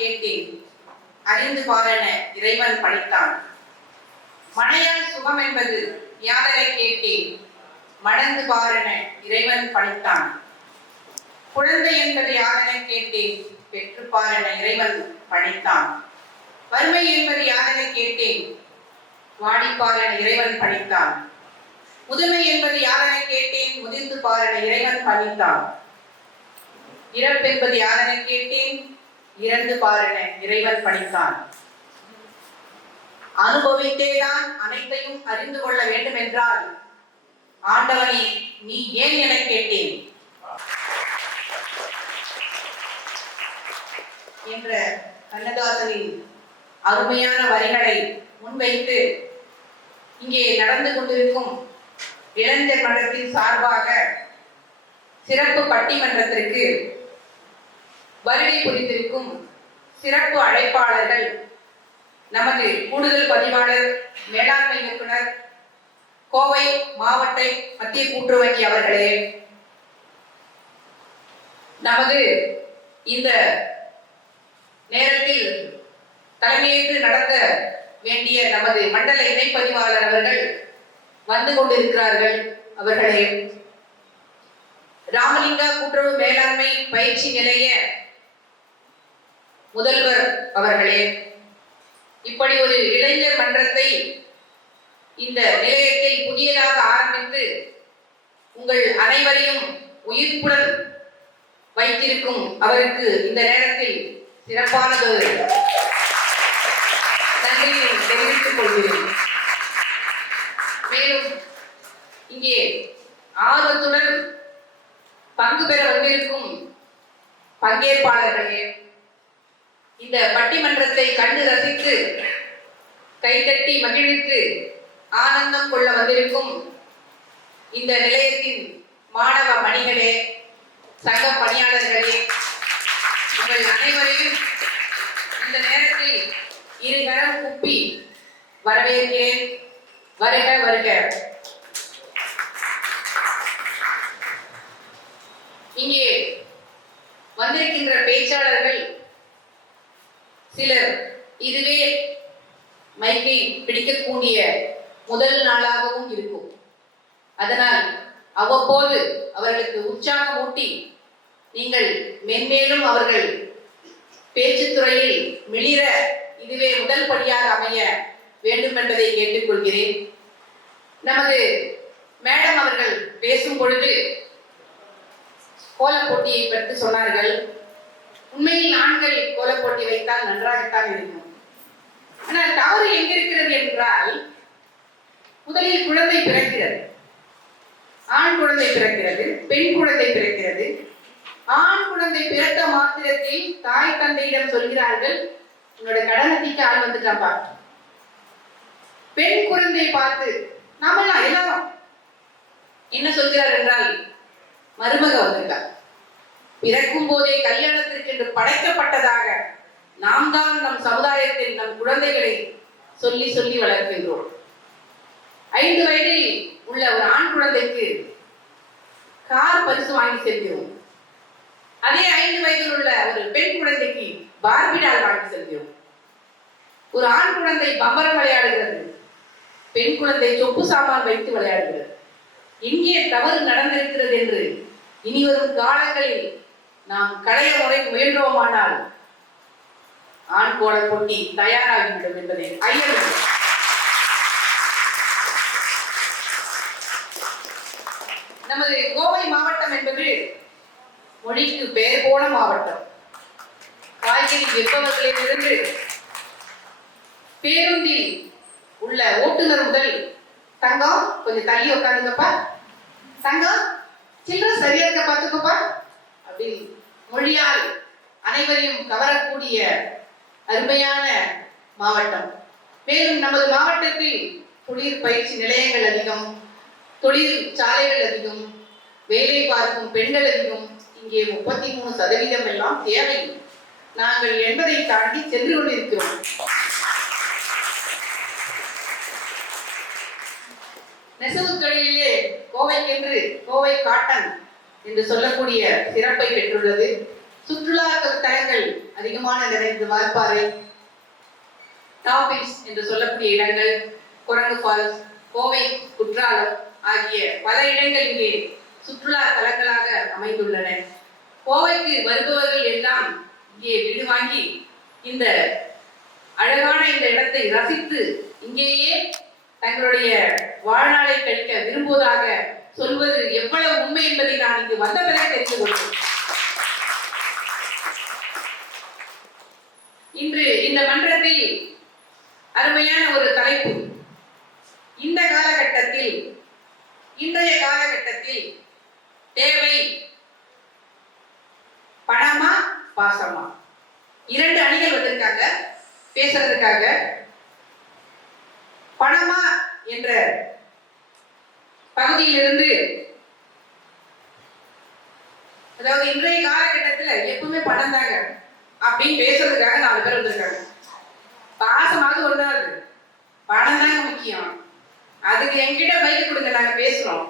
கேட்டேன் அறிந்து பாரென இறைவன் பணித்தான். மனையால் சுகம் என்பது யாதனை கேட்டேன் மணந்து பாரென இறைவன் பணித்தான். குழந்தை என்பது யாதனை கேட்டேன் பெற்று பாரென இறைவன் பணித்தான். வறுமை என்பது யாதனை கேட்டேன் வாடிப்பார் என இறைவன் பணித்தான். முதுமை என்பது யாதனை கேட்டேன் முதிர்ந்து பார் என இறைவன் பணித்தான். இறப்பு என்பது யாதனை கேட்டேன் இறந்து பார் என இறைவன் பணித்தான். அனுபவித்தேதான் அனைத்தையும் அறிந்து கொள்ள வேண்டும் என்றால் ஆண்டவனே நீ ஏன் என கேட்டேன் என்ற கண்ணதாசனின் அருமையான வரிகளை முன்வைத்து இங்கே நடந்து கொண்டிருக்கும் இளைஞர் மன்றத்தின் சார்பாக சிறப்பு பட்டிமன்றத்திற்கு வருகை புரிந்திருக்கும் சிறப்பு அழைப்பாளர்கள் நமது கூடுதல் பதிவாளர் மேலாண்மை இயக்குனர் கோவை மாவட்ட மத்திய கூட்டுறவு அவர்களே, நமது இந்த நேரத்தில் தலைமையேற்று நடத்த வேண்டிய நமது மண்டல இணைப்பதிவாளர் அவர்கள் வந்து கொண்டிருக்கிறார்கள் அவர்களே, ராமலிங்கா கூட்டுறவு மேலாண்மை பயிற்சி நிலைய முதல்வர் அவர்களே, இப்படி ஒரு இளைஞர் மன்றத்தை இந்த நிலையத்தில் புதியதாக ஆரம்பித்து உங்கள் அனைவரையும் உயிர்ப்புடன் வைத்திருக்கும் அவருக்கு இந்த நேரத்தில் சிறப்பானது நன்றியை தெரிவித்துக் கொள்கிறேன். மேலும் இங்கே ஆர்வத்துடன் பங்கு பெற வந்திருக்கும் பங்கேற்பாளர்களே, இந்த பட்டிமன்றத்தை கண்டு ரசித்து கைதட்டி மகிழ்வித்து ஆனந்தம் கொள்ள வந்திருக்கும் இந்த நிலையத்தின் மாணவ மணிகளே, சக பணியாளர்களே, உங்கள் அனைவரையும் இந்த நேரத்தில் இருகரம் கூப்பி வரவேற்கிறேன். வருக வருக. இங்கே வந்திருக்கின்ற பேச்சாளர்கள் சிலர் இதுவே மைக்கை பிடிக்கக்கூடிய முதல் நாளாகவும் இருக்கும். அதனால் அவ்வப்போது அவர்களுக்கு உற்சாகம் ஊட்டி நீங்கள் மென்மேலும் அவர்கள் பேச்சுத்துறையில் மிளிர இதுவே முதல் படியாக அமைய வேண்டும் என்பதை கேட்டுக்கொள்கிறேன். நமது மேடம் அவர்கள் பேசும் பொழுது கோலப் போட்டியை பற்றி சொன்னார்கள். உண்மையில் ஆண்கள் கோலப் போட்டி வைத்தால் நன்றாகத்தான் இருக்கும். ஆனால் தவறு எங்க இருக்கிறது என்றால், முதலில் குழந்தை பிறக்கிறது, ஆண் குழந்தை பிறக்கிறது, பெண் குழந்தை பிறக்கிறது. ஆண் குழந்தை பிறந்த மாத்திரத்தில் தாய் தந்தையிடம் சொல்கிறார்கள், உன்னோட கடனத்திற்கு ஆள் வந்துட்டாப்பா. பெண் குழந்தையை பார்த்து நாமெல்லாம் எல்லாரும் என்ன சொல்கிறார் என்றால், மருமக வந்திருக்கா. பிறக்கும் போதே கல்யாணத்திற்கு என்று படைக்கப்பட்டதாக நாம் தான் நம் சமுதாயத்தில் நம் குழந்தைகளை சொல்லி சொல்லி வளர்க்கின்றோம். 5 வயதில் உள்ள ஒரு ஆண் குழந்தைக்கு கார் பரிசு வாங்கி செல்கிறோம். அதே 5 வயதில் உள்ள ஒரு பெண் குழந்தைக்கு பார்பிடால் வாங்கி செல்கிறோம். ஒரு ஆண் குழந்தை பம்பரம் விளையாடுகிறது, பெண் குழந்தை சொப்பு சாமான் வைத்து விளையாடுகிறது. எங்கே தவறு நடந்திருக்கிறது என்று இனி வரும் காலங்களில் நாம் களைய முயன்றோமானால் ஆண் கோலப் போட்டி தயாராகிவிடும் என்பதை ஐயமில்லை. நமது கோவை மாவட்டம் என்பது மொழிக்கு பெயர் போன மாவட்டம். காய்கறி விற்பவர்களிலிருந்து பேருந்தில் உள்ள ஓட்டுநர் முதல், தங்கம் கொஞ்சம் தள்ளி உட்காந்துக்கப்பா, தங்கம் சில்லறை சரியா இருக்க பார்த்துக்கப்பா அப்படி மொழியால் அனைவரையும் கவரக்கூடிய அருமையான மாவட்டம். மேலும் நமது மாவட்டத்தில் தொழில் பயிற்சி நிலையங்கள் அதிகம், தொழில் சாலைகள் அதிகம், வேலை பார்க்கும் பெண்கள் அதிகம். இங்கே 33% எல்லாம் தேவை. நாங்கள் 80 தாண்டி சென்று கொண்டிருக்கிறோம். நெசவு தொழிலே கோவைக்கென்று கோவை காட்டன் என்று சொல்லக்கூடிய சிறப்பை பெற்றுள்ளது. சுற்றுலா தலங்கள் அதிகமான நிறைந்த வால்பாறை, டாபிக்ஸ் என்று சொல்லக்கூடிய இடங்கள், குரங்கு ஃபால்ஸ், கோவை குற்றாலம் ஆகிய பல இடங்கள் இங்கே சுற்றுலா தலங்களாக அமைந்துள்ளன. கோவைக்கு வருபவர்கள் எல்லாம் இங்கே வீடு வாங்கி இந்த அழகான இந்த இடத்தை ரசித்து இங்கேயே தங்களுடைய வாழ்நாளை கழிக்க விரும்புவதாக சொல்வது எவ்வளவு உண்மை என்பதை நான் இங்கு வந்த பிறகு தெரிந்து கொண்டேன். இன்று இந்த மன்றத்தில் அருமையான ஒரு தலைப்பு, இந்த காலகட்டத்தில், இன்றைய காலகட்டத்தில் தேவை பணமா பாசமா? இரண்டு அணிகள் வந்திருக்காங்க பேசுறதுக்காக. பணமா என்ற பகுதியிலிருந்து, அதாவது இன்றைய காலகட்டத்தில் எப்பவுமே பணம் தாங்க அப்படின்னு பேசுறதுக்காக 4 பேர் வந்திருக்காங்க. பாசமாவது ஒன்றாது, பணம் தாங்க முக்கியம், அதுக்கு என்கிட்ட பைக் கொடுங்க நாங்க பேசுறோம்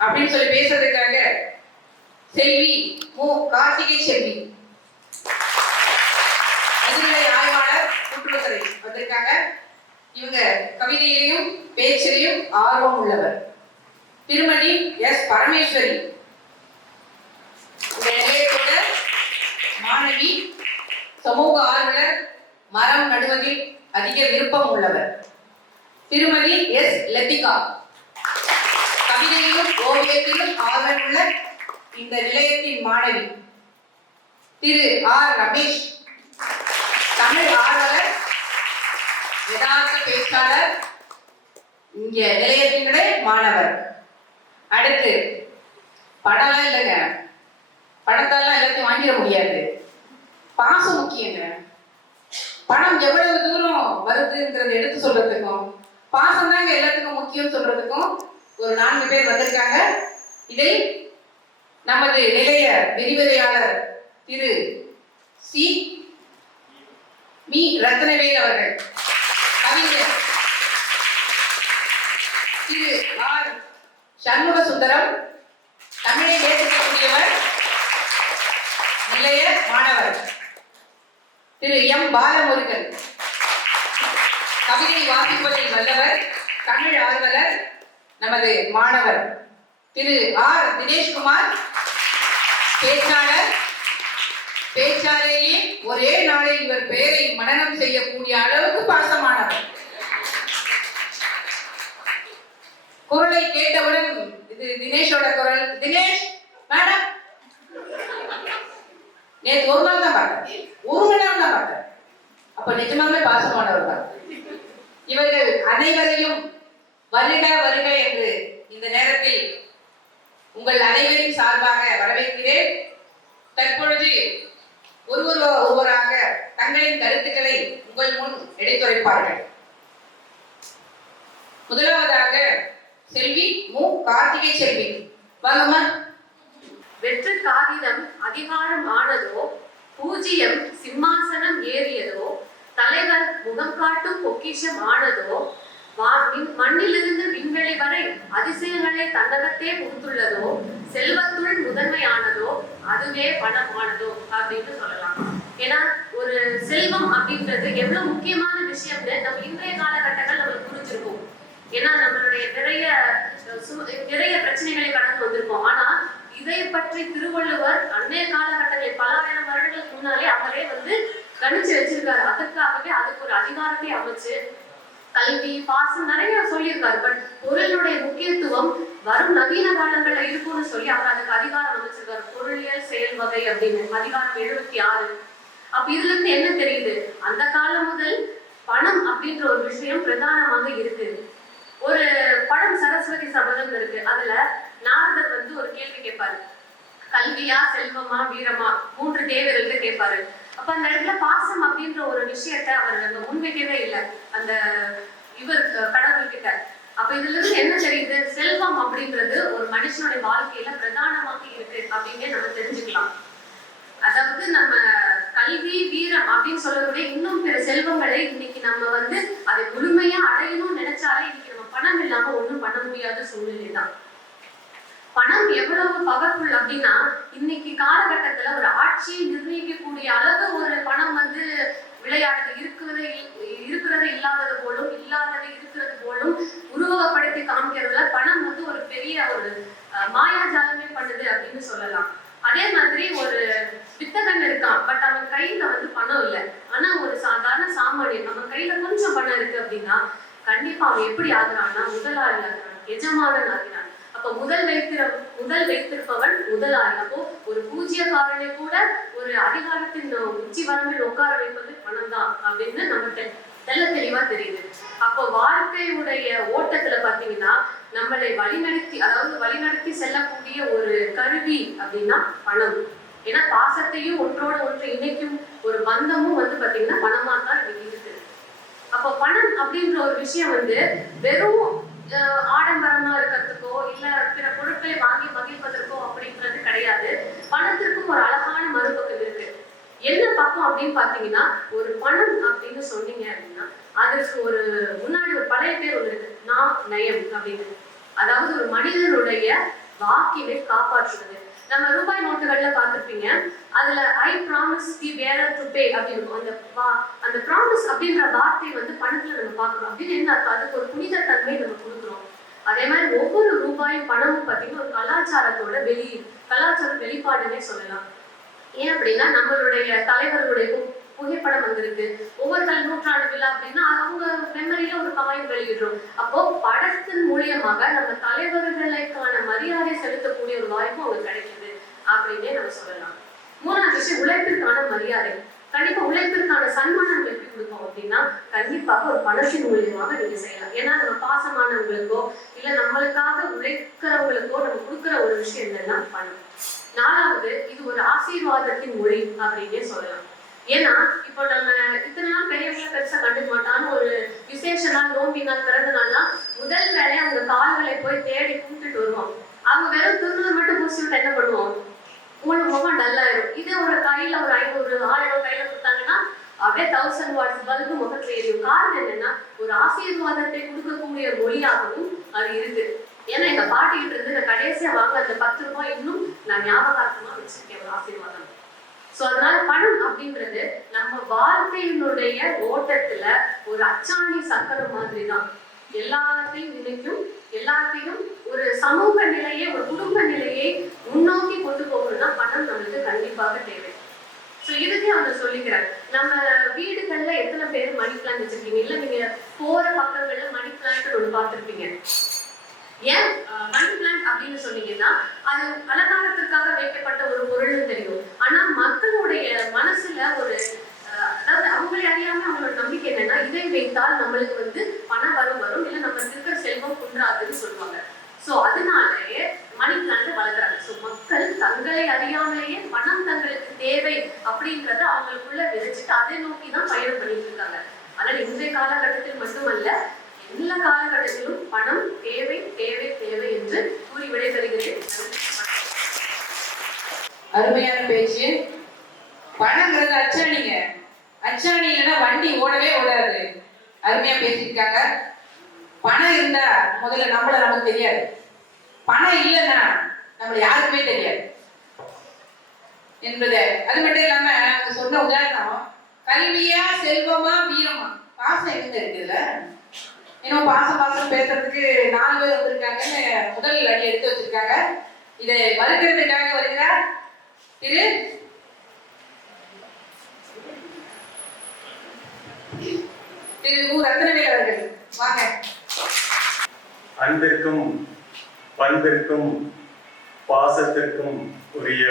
அப்படின்னு சொல்லி பேசுறதுக்காக செல்வி மு. கார்த்திகை செல்வி முதுநிலை ஆய்வாளர் கூட்டுறவுத்துறை வந்திருக்காங்க. இவங்க கவிதையிலையும் பேச்சிலையும் ஆர்வம் உள்ளவர். திருமதி எஸ். பரமேஸ்வரி இந்த நிலையத்தோட மாணவி, சமூக ஆர்வலர், மரம் நடுவதில் அதிக விருப்பம் உள்ளவர். திருமதி எஸ். லத்திகா கவிதையிலும் ஓவியத்திலும் ஆர்வமுள்ள இந்த நிலையத்தின் மாணவி. திரு ஆர். ரமேஷ் தமிழ் ஆர்வலர், யதார்த்த பேச்சாளர், இங்க நிலையத்தினுடைய மாணவர். அடுத்து பணம்லாம் இல்லைங்க, பணத்தாலாம் எல்லாத்தையும் வாங்கிட முடியாது, பாசம் முக்கியங்க. பணம் எவ்வளவு தூரம் வருதுங்கிறத எடுத்து சொல்றதுக்கும் பாசம் தாங்க எல்லாத்துக்கும் முக்கியம் சொல்றதுக்கும் ஒரு 4 பேர் வந்திருக்காங்க. இதை நமது நிலைய விரிவுரையாளர் திரு சி. மீ. ரத்னவேல் அவர்கள், கவிஞர் திரு ஆர். சண்முக சுந்தரம், தமிழை நேசிக்கக்கூடியவர், நிலைய மாணவர். திரு எம். பாலமுருகன் கவிதை வாசிப்பதில் வல்லவர், தமிழ் ஆர்வலர், நமது மாணவர். திரு ஆர். தினேஷ்குமார் பேச்சாளர், பேச்சாலேயே ஒரே நாளில் இவர் பெயரை மனனம் செய்யக்கூடிய அளவுக்கு பாசமானவர். குரலை கேட்டவுடன் இது தினேஷோட குரல். தினேஷ் மேடம் நேற்று ஒரு நாள் தான் பார்த்தேன், 1 மணி நேரம் தான் பார்த்தேன். அப்ப நிஜமாவே பாசமானவர் தான். இவர்கள் அனைவரையும் வருக வருக என்று இந்த நேரத்தில் உங்கள் அனைவரின் சார்பாக வரவேற்கிறேன். தற்பொழுது ஒருவராக தங்களின் கருத்துக்களை உங்கள் முன் எடுத்துரைப்பார்கள். முதலாவதாக செல்வி மு. கார்த்திகை செல்வி, வாங்கம்மா. வெற்று காகிதம் அதிகாரம் ஆனதோ, பூஜ்யம் சிம்மாசனம் ஏறியதோ, தலைவர் முகம் காட்டும் பொக்கிஷம் ஆனதோ, மண்ணிலிருந்து விண்வெளி வரை அதிசயங்களை தன்னகத்தே புகுத்துள்ளதோ, செல்வத்துள் முதன்மையானதோ, அதுவே பணமானதோ அப்படின்னு சொல்லலாம். ஏன்னா ஒரு செல்வம் அப்படின்றது எவ்வளவு முக்கியமான விஷயம்னு நம்ம இன்றைய காலகட்டங்கள் நம்மளுக்கு புரிஞ்சிருக்கும். ஏன்னா நம்மளுடைய நிறைய பிரச்சனைகளை கடந்து வந்திருக்கோம். ஆனா இதை பற்றி திருவள்ளுவர் அன்றைய காலகட்டங்களில் பல ஆயிரம் வருடங்களுக்கு முன்னாலே அவரே கணிச்சு வச்சிருக்காரு. அதற்காகவே அதுக்கு ஒரு அதிகாரத்தை அமைச்சு கல்வி, பாசம் நிறைய சொல்லியிருக்காரு. பட் பொருளுடைய முக்கியத்துவம் வரும் நவீன காலங்கள்ல இருக்கும்னு சொல்லி அவர் அதுக்கு அதிகாரம் அமைச்சிருக்காரு. பொருளியல் செயல் வகை அப்படின்னு அதிகாரம் 76. அப்ப இதுல இருந்து என்ன தெரியுது? அந்த காலம் முதல் பணம் அப்படின்ற ஒரு விஷயம் பிரதானமாக இருக்கு. ஒரு படம் சரஸ்வதி சபதம் இருக்கு. அதுல நாரதர் ஒரு கேள்வி கேட்பாரு, கல்வியா செல்வமா வீரமா 3 தேவர்கள்ட்ட கேட்பாரு. அப்ப அந்த இடத்துல பாசம் அப்படின்ற ஒரு விஷயத்த அவர் முன்வைக்கவே இல்லை அந்த கடவுள் கிட்ட. அப்ப இதுல இருந்து என்ன தெரியுது? செல்வம் அப்படின்றது ஒரு மனுஷனுடைய வாழ்க்கையில பிரதானமாக இருக்கு அப்படின்னு நம்ம தெரிஞ்சுக்கலாம். அதாவது நம்ம கல்வி, வீரம் அப்படின்னு சொல்லக்கூடிய இன்னும் பிற செல்வங்களை இன்னைக்கு நம்ம அதை முழுமையா அடையணும்னு நினைச்சாலே இன்னைக்கு நம்ம பணம் இல்லாம ஒண்ணும் பண்ண முடியாத சூழ்நிலை தான். பணம் எவ்வளவு பவர்ஃபுல் அப்படின்னா, இன்னைக்கு காலகட்டத்துல ஒரு ஆட்சியை நிர்ணயிக்கக்கூடிய அளவு ஒரு பணம் வந்து விளையாடுது. இருக்கிறது இல்லாதது போலும், இல்லாதது இருக்கிறது போலும் உருவகப்படுத்தி காமிக்கிறதுல பணம் வந்து ஒரு பெரிய ஒரு மாயாஜாலமே பண்ணுது அப்படின்னு சொல்லலாம். அதே மாதிரி ஒரு வித்தகன் இருக்கான், பட் அவன் கையில வந்து பணம் இல்லை. ஆனா ஒரு சாதாரண சாமானியன் நம்ம கையில கொஞ்சம் பணம் இருக்கு அப்படின்னா கண்டிப்பா அவன் எப்படி ஆகுறான்னா முதலாளி ஆகுறான், எஜமானன் ஆகிறான். அப்ப முதல் வைத்திருப்பவன் முதலாளி. அப்போ ஒரு பூஜ்யக்காரனை கூட ஒரு அதிகாரத்தின் உச்சி வரம்பில் உட்கார வைப்பது பணம் தான் அப்படின்னு நமக்கு தெல்ல தெளிவா தெரியுது. அப்போ வாழ்க்கையுடைய ஓட்டத்துல பாத்தீங்கன்னா நம்மளை வழிநடத்தி செல்லக்கூடிய ஒரு கருவி அப்படின்னா பணம். ஏன்னா பாசத்தையும் ஒன்றோட ஒன்று இணைக்கும் ஒரு பந்தமும் வந்து பாத்தீங்கன்னா பணமா தான் இருக்கு. அப்போ பணம் அப்படின்ற ஒரு விஷயம் வந்து வெறும் ஆடம்பரமா இருக்கிறதுக்கோ இல்ல பிற பொருட்களை வாங்கி மகிழ்வதற்கோ அப்படின்றது கிடையாது. பணத்திற்கும் ஒரு அழகான மறுபக்கம் இருக்கு. என்ன பக்கம் அப்படின்னு பாத்தீங்கன்னா, ஒரு பணம் அப்படின்னு சொன்னீங்க அப்படின்னா அதற்கு ஒரு முன்னாடி ஒரு பழைய பேர் ஒண்ணு இருக்கு, நயம் அப்படின்னு. அதாவது ஒரு மனிதனுடைய வாக்கினை காப்பாற்றுவது. நம்ம ரூபாய் நோட்டுகள்ல பார்த்திருப்பீங்க, அதுல I promise the bearer to pay அப்படின்னு அந்த ப்ராமிஸ் அப்படின்ற வார்த்தை வந்து பணத்துல நம்ம பார்க்கிறோம். அப்படின்னு என்ன அர்த்தம்? அதுக்கு ஒரு புனித தன்மை நம்ம கொடுக்குறோம். அதே மாதிரி ஒவ்வொரு ரூபாயும் பணமும் பார்த்தீங்கன்னா ஒரு கலாச்சார வெளிப்பாடுன்னே சொல்லலாம். ஏன் அப்படின்னா நம்மளுடைய தலைவர்களுடைய புகைப்படம் வந்திருக்கு. ஒவ்வொரு நூற்றாண்டு விழா அப்படின்னா அவங்க மெமரியில ஒரு காயின் வெளியிடுறோம். அப்போ படத்தின் மூலியமாக நம்ம தலைவர்களுக்கான மரியாதை செலுத்தக்கூடிய ஒரு வாய்ப்பு அவங்க கிடைக்குது அப்படின்னே நம்ம சொல்லலாம். மூணாவது விஷயம் உழைப்பிற்கான மரியாதை. கண்டிப்பா உழைப்பிற்கான சன்மானம் எப்படி கொடுப்போம் அப்படின்னா கண்டிப்பாக ஒரு பணத்தின் மூலியமாக நீங்க செய்யலாம். ஏன்னா நம்ம பாசமானவங்களுக்கோ இல்ல நம்மளுக்காக உழைக்கிறவங்களுக்கோ நம்ம கொடுக்குற ஒரு விஷயம் என்னன்னா பணம். நாலாவது, இது ஒரு ஆசீர்வாதத்தின் மொழி அப்படின்னே சொல்லலாம். ஏன்னா இப்போ நம்ம இத்தனை நாள் பெரியவங்க பெருசா கண்டுக்க மாட்டான்னு ஒரு விசேஷ நாள், நோம்பி நாள், பிறந்த நாள்னா முதல் வேலையை அவங்க கால்களை போய் தேடி கும்பிட்டுட்டு வருவோம். அவங்க வெறும் திருநூறு மட்டும் பூசி விட்டு என்ன பண்ணுவோம், உங்களுக்கு முகம் டல்லாயிரும். இதே ஒரு கையில ஒரு 500 1000 கையில கொடுத்தாங்கன்னா அப்படியே 1000 வாட்ஸ் பல்பு முகத்துல எரியும். காரணம் என்னன்னா ஒரு ஆசீர்வாதத்தை கொடுக்கக்கூடிய மொழியாகவும் அது இருக்கு. ஏன்னா எங்க பாட்டிக்கிட்டு இருந்து நான் கடைசியா வாங்க அந்த 10 ரூபாய் இன்னும் நான் ஞாபகார்த்தமா வச்சிருக்கேன் ஒரு ஆசீர்வாதம். சோ அதனால பணம் அப்படின்றது நம்ம வாழ்க்கையினுடைய ஓட்டத்துல ஒரு அச்சாணி சக்கரம் மாதிரி தான். எல்லாத்தையும் நினைக்கும், எல்லாத்தையும் ஒரு சமூக நிலையை, ஒரு குடும்ப நிலையை முன்னோக்கி கொண்டு போகணும்னா பணம் நம்மளுக்கு கண்டிப்பாக தேவை. சோ இதுக்கே அவங்க சொல்லிக்கிறாங்க. நம்ம வீடுகள்ல எத்தனை பேர் மணி பிளான்ட் வச்சிருக்கீங்க? இல்ல நீங்க போற பக்கங்கள்ல மணி பிளான்ட் ஒண்ணு பார்த்திருப்பீங்க. ஏன் மணி பிளான்ட் அப்படின்னு சொன்னீங்கன்னா அது அலங்காரத்திற்காக வைக்கப்பட்ட ஒரு பொருள்னு தெரியும். ஆனா மக்களுடைய மனசுல ஒரு அதாவது அவங்களை அறியாம அவங்களோட நம்பிக்கை என்னன்னா இதை வைத்தால் நம்மளுக்கு வந்து பண வரும் இல்ல நம்ம இருக்கிற செல்வம் குன்றாதுன்னு சொல்லுவாங்க. சோ அதனாலேயே மணி பிளான்ட் வளர்க்குறாங்க. சோ மக்கள் தங்களை அறியாமலேயே பணம் தங்களுக்கு தேவை அப்படின்றத அவங்களுக்குள்ள விதைச்சிட்டு அதை நோக்கிதான் பயணம் பண்ணிட்டு இருக்காங்க. ஆனால் இன்றைய காலகட்டத்தில் மட்டுமல்ல, எல்லா காலகட்டத்திலும் பணம் தேவை தேவை தேவை என்று கூறி விடைபெறுகிறேன். அருமையான பேச்சு. பணங்கிறது அச்சாணிங்க. அச்சாணி இல்லைன்னா வண்டி ஓடவே ஓடாது. அருமையா பேசியிருக்காங்க. பணம் இருந்தா முதல்ல நமக்கு தெரியாது. பணம் இல்லைன்னா நம்மள யாருக்குமே தெரியாது என்பதை. அது மட்டும் இல்லாம அவங்க சொன்ன உதாரணம் கல்வியா செல்வமா வீரமா. பாசம் எங்க இருக்குதுல்ல? இன்னும் பாசம் பேசுறதுக்கு 4 பேர் வந்திருக்காங்கன்னு முதல் அடி எடுத்து வச்சிருக்காங்க. இதை வருகிறதுக்காக வருகிறார் திரு உ. ரத்னவேல் அவர்கள். வாங்க. அன்பிற்கும் பண்பிற்கும் பாசத்திற்கும் உரிய,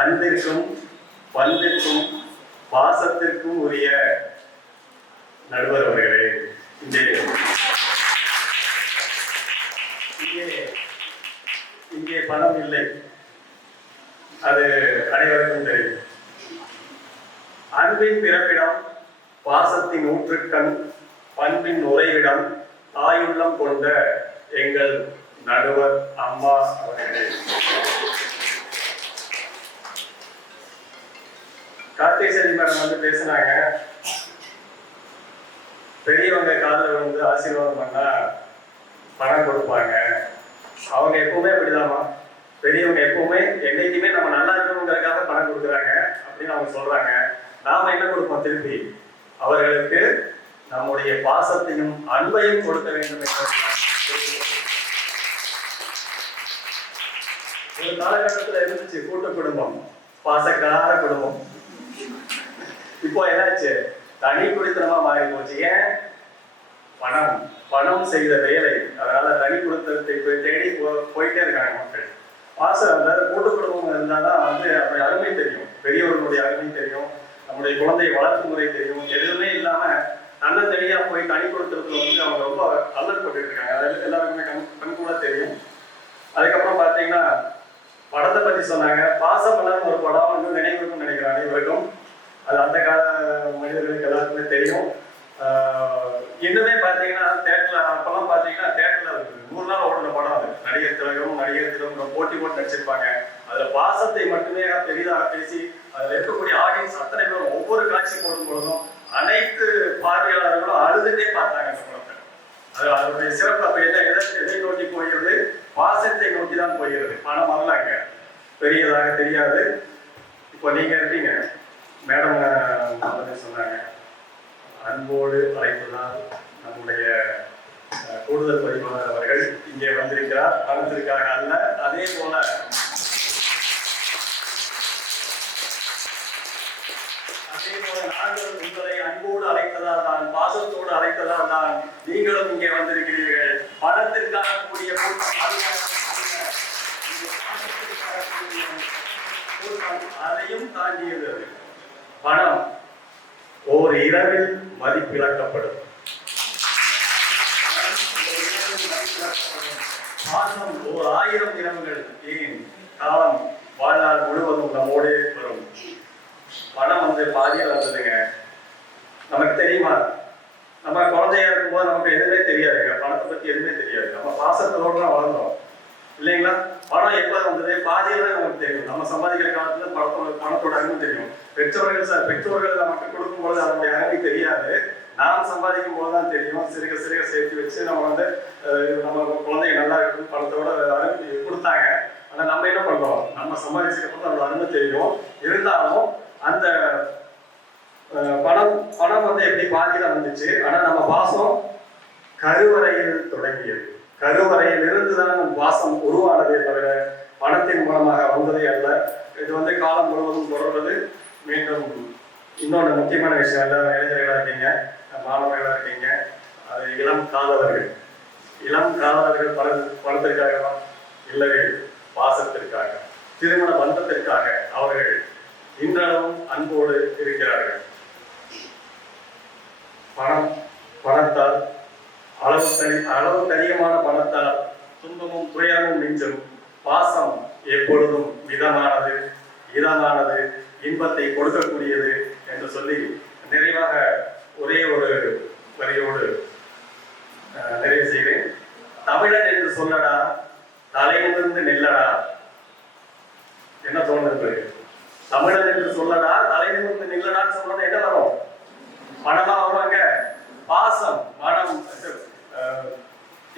அன்பிற்கும் பண்பிற்கும் பாசத்திற்கும் உரிய நடுவர் அவர்களே, இங்கே பணம் இல்லை, அது அனைவருக்கும் தெரியும். அன்பின் பிறப்பிடம், பாசத்தின் ஊற்றுக்கண், பண்பின் உறைவிடம், தாயுள்ளம் கொண்ட எங்கள் நடுவர் அம்மா அவர்களே. கார்த்திகேசரி மேடம் வந்து பேசினாங்க, பெரியவங்க காலில் வந்து ஆசீர்வாதம் பண்ணா பணம் கொடுப்பாங்க அவங்க எப்பவுமே அப்படிதாம்மா. பெரியவங்க எப்பவுமே என்னைக்குமே நம்ம நல்லா இருக்கணுங்கிறதுக்காக பணம் கொடுக்குறாங்க அப்படின்னு அவங்க சொல்றாங்க. நாம என்ன கொடுப்போம் திருப்பி? அவர்களுக்கு நம்முடைய பாசத்தையும் அன்பையும் கொடுக்க வேண்டும் என்பதுதான். ஒரு காலகட்டத்துல இருந்துச்சு கூட்டு குடும்பம், பாசக்கார குடும்பம். இப்போ என்னாச்சு? தனி குடித்தனமா மாறி போச்சு. ஏன்? பணம் பணம் செய்த வேலை. அதனால தனி குடித்தனத்தை போய் தேடி போயிட்டே இருக்காங்க மக்கள். பாசம் அதாவது கூட்டு குடும்பம் இருந்தாதான் அப்படி அருமை தெரியும், பெரியவர்களுடைய அருமை தெரியும், நம்முடைய குழந்தை வளர்ப்பு முறை தெரியும். எதுவுமே இல்லாம தனியா போய் தனி கொடுத்துறதுல அவங்க ரொம்ப அல்லற்பட்டு இருக்காங்க. அது எல்லாருக்குமே கண்கூட தெரியும். அதுக்கப்புறம் பாத்தீங்கன்னா படத்தை பத்தி சொன்னாங்க. பாசமலர்னு ஒரு படம் இன்னும் நினைவுக்கும் நினைக்கிறேன் அனைவருக்கும். அது அந்த கால மனிதர்களுக்கு எல்லாருக்குமே தெரியும். இன்னுமே பாத்தீங்கன்னா தேட்டர்ல அப்பெல்லாம் பாத்தீங்கன்னா தேட்டர்ல 100 நாள் ஓடுன படம். அது நடிகர் திலகம் போட்டி போட்டு நடிச்சிருப்பாங்க. அதுல பாசத்தை மட்டுமே பெரிதாக பேசி அதுல இருக்கக்கூடிய ஆடியன்ஸ் அத்தனை பேரும் ஒவ்வொரு காட்சி போடும் பொழுதும் அனைத்து பார்வையாளர்களும் அழுதுட்டே பார்த்தாங்க அந்த படத்தை. அது அதனுடைய சிறப்பு அப்ப எதை நோக்கி போகிறது? பாசத்தை நோக்கி தான் போகிறது. பணம் வரலாங்க பெரியதாக தெரியாது. இப்போ நீங்க இருக்கீங்க, மேடம் சொன்னாங்க, அன்போடு அழைப்பதால் நம்முடைய கூடுதல் பதிவாளர் அவர்கள் இங்கே வந்திருக்கிறார். பணத்திற்காக அல்ல. அதே போல நாங்கள் உங்களை அன்போடு அழைத்ததால் தான், பாசத்தோடு அழைத்ததால் தான் நீங்களும் இங்கே வந்திருக்கிறீர்கள். பணத்திற்காக கூடிய அதையும் தாண்டியது. பணம் ஓர் இரவில் மதிப்பிழக்கப்படும். பாசம் ஓர் 1000 இரவுகள், ஏன் காலம் வாழ்நாள் முழுவதும் நம்மோடு வரும். பணம் பாதியில் வந்ததுங்க. நமக்கு தெரியுமா? நம்ம குழந்தையா இருக்கும்போது நமக்கு எதுவுமே தெரியாதுங்க, பணத்தை பத்தி எதுவுமே தெரியாது. நம்ம பாசத்தோடு தான் வளர்ந்தோம் இல்லைங்களா? பணம் எப்ப வந்தது? பாதியில தான் நமக்கு தெரியும். நம்ம சம்பாதிக்கிற காலத்துல பணத்தோட அருமை தெரியும். பெற்றோர்கள் நமக்கு கொடுக்கும்போது அதனுடைய அருமை தெரியாது. நாம் சம்பாதிக்கும் போதுதான் தெரியும். சிறுக சேர்த்து வச்சு நம்ம நம்ம குழந்தைங்க நல்லா இருக்கும் பணத்தோட அருமை கொடுத்தாங்க. ஆனா நம்ம என்ன பண்றோம்? நம்ம சம்பாதிச்சதுக்கு அதோட அருமை தெரியும். இருந்தாலும் அந்த பணம் எப்படி பாதியில வந்துச்சு. ஆனா நம்ம பாசம் கருவறையில் தொடங்கியது. கருவறையில் இருந்துதான் பாசம் உருவானதே தவிர பணத்தின் மூலமாக வந்ததே அல்ல. இது காலம் முழுவதும் தொடர்வது. மீண்டும் இன்னொன்று முக்கியமான விஷயம், எல்லாரும் இளைஞர்களா இருக்கீங்க, மாணவர்களா இருக்கீங்க, அது இளம் காதலர்கள் பணத்திற்காகவா? இல்லவே பாசத்திற்காக, திருமண பந்தத்திற்காக அவர்கள் இன்றளவும் அன்போடு இருக்கிறார்கள். பணத்தால் அளவுக்கு அதிகமான பணத்தால் துன்பமும் துயரமும் மிஞ்சும். பாசம் எப்பொழுதும் இதமானது, இன்பத்தை கொடுக்கக்கூடியது என்று சொல்லி நிறைவாக ஒரே ஒரு வரியோடு நிறைவு செய்கிறேன். தமிழன் என்று சொல்லடா, தலையிலிருந்து நெல்லடா. என்ன தோணுது? தமிழன் என்று சொல்லடா, தலையிலிருந்து நெல்லடான்னு சொல்லணும். என்ன வரும்? பணமா வருவாங்க. பாசம், மனம்,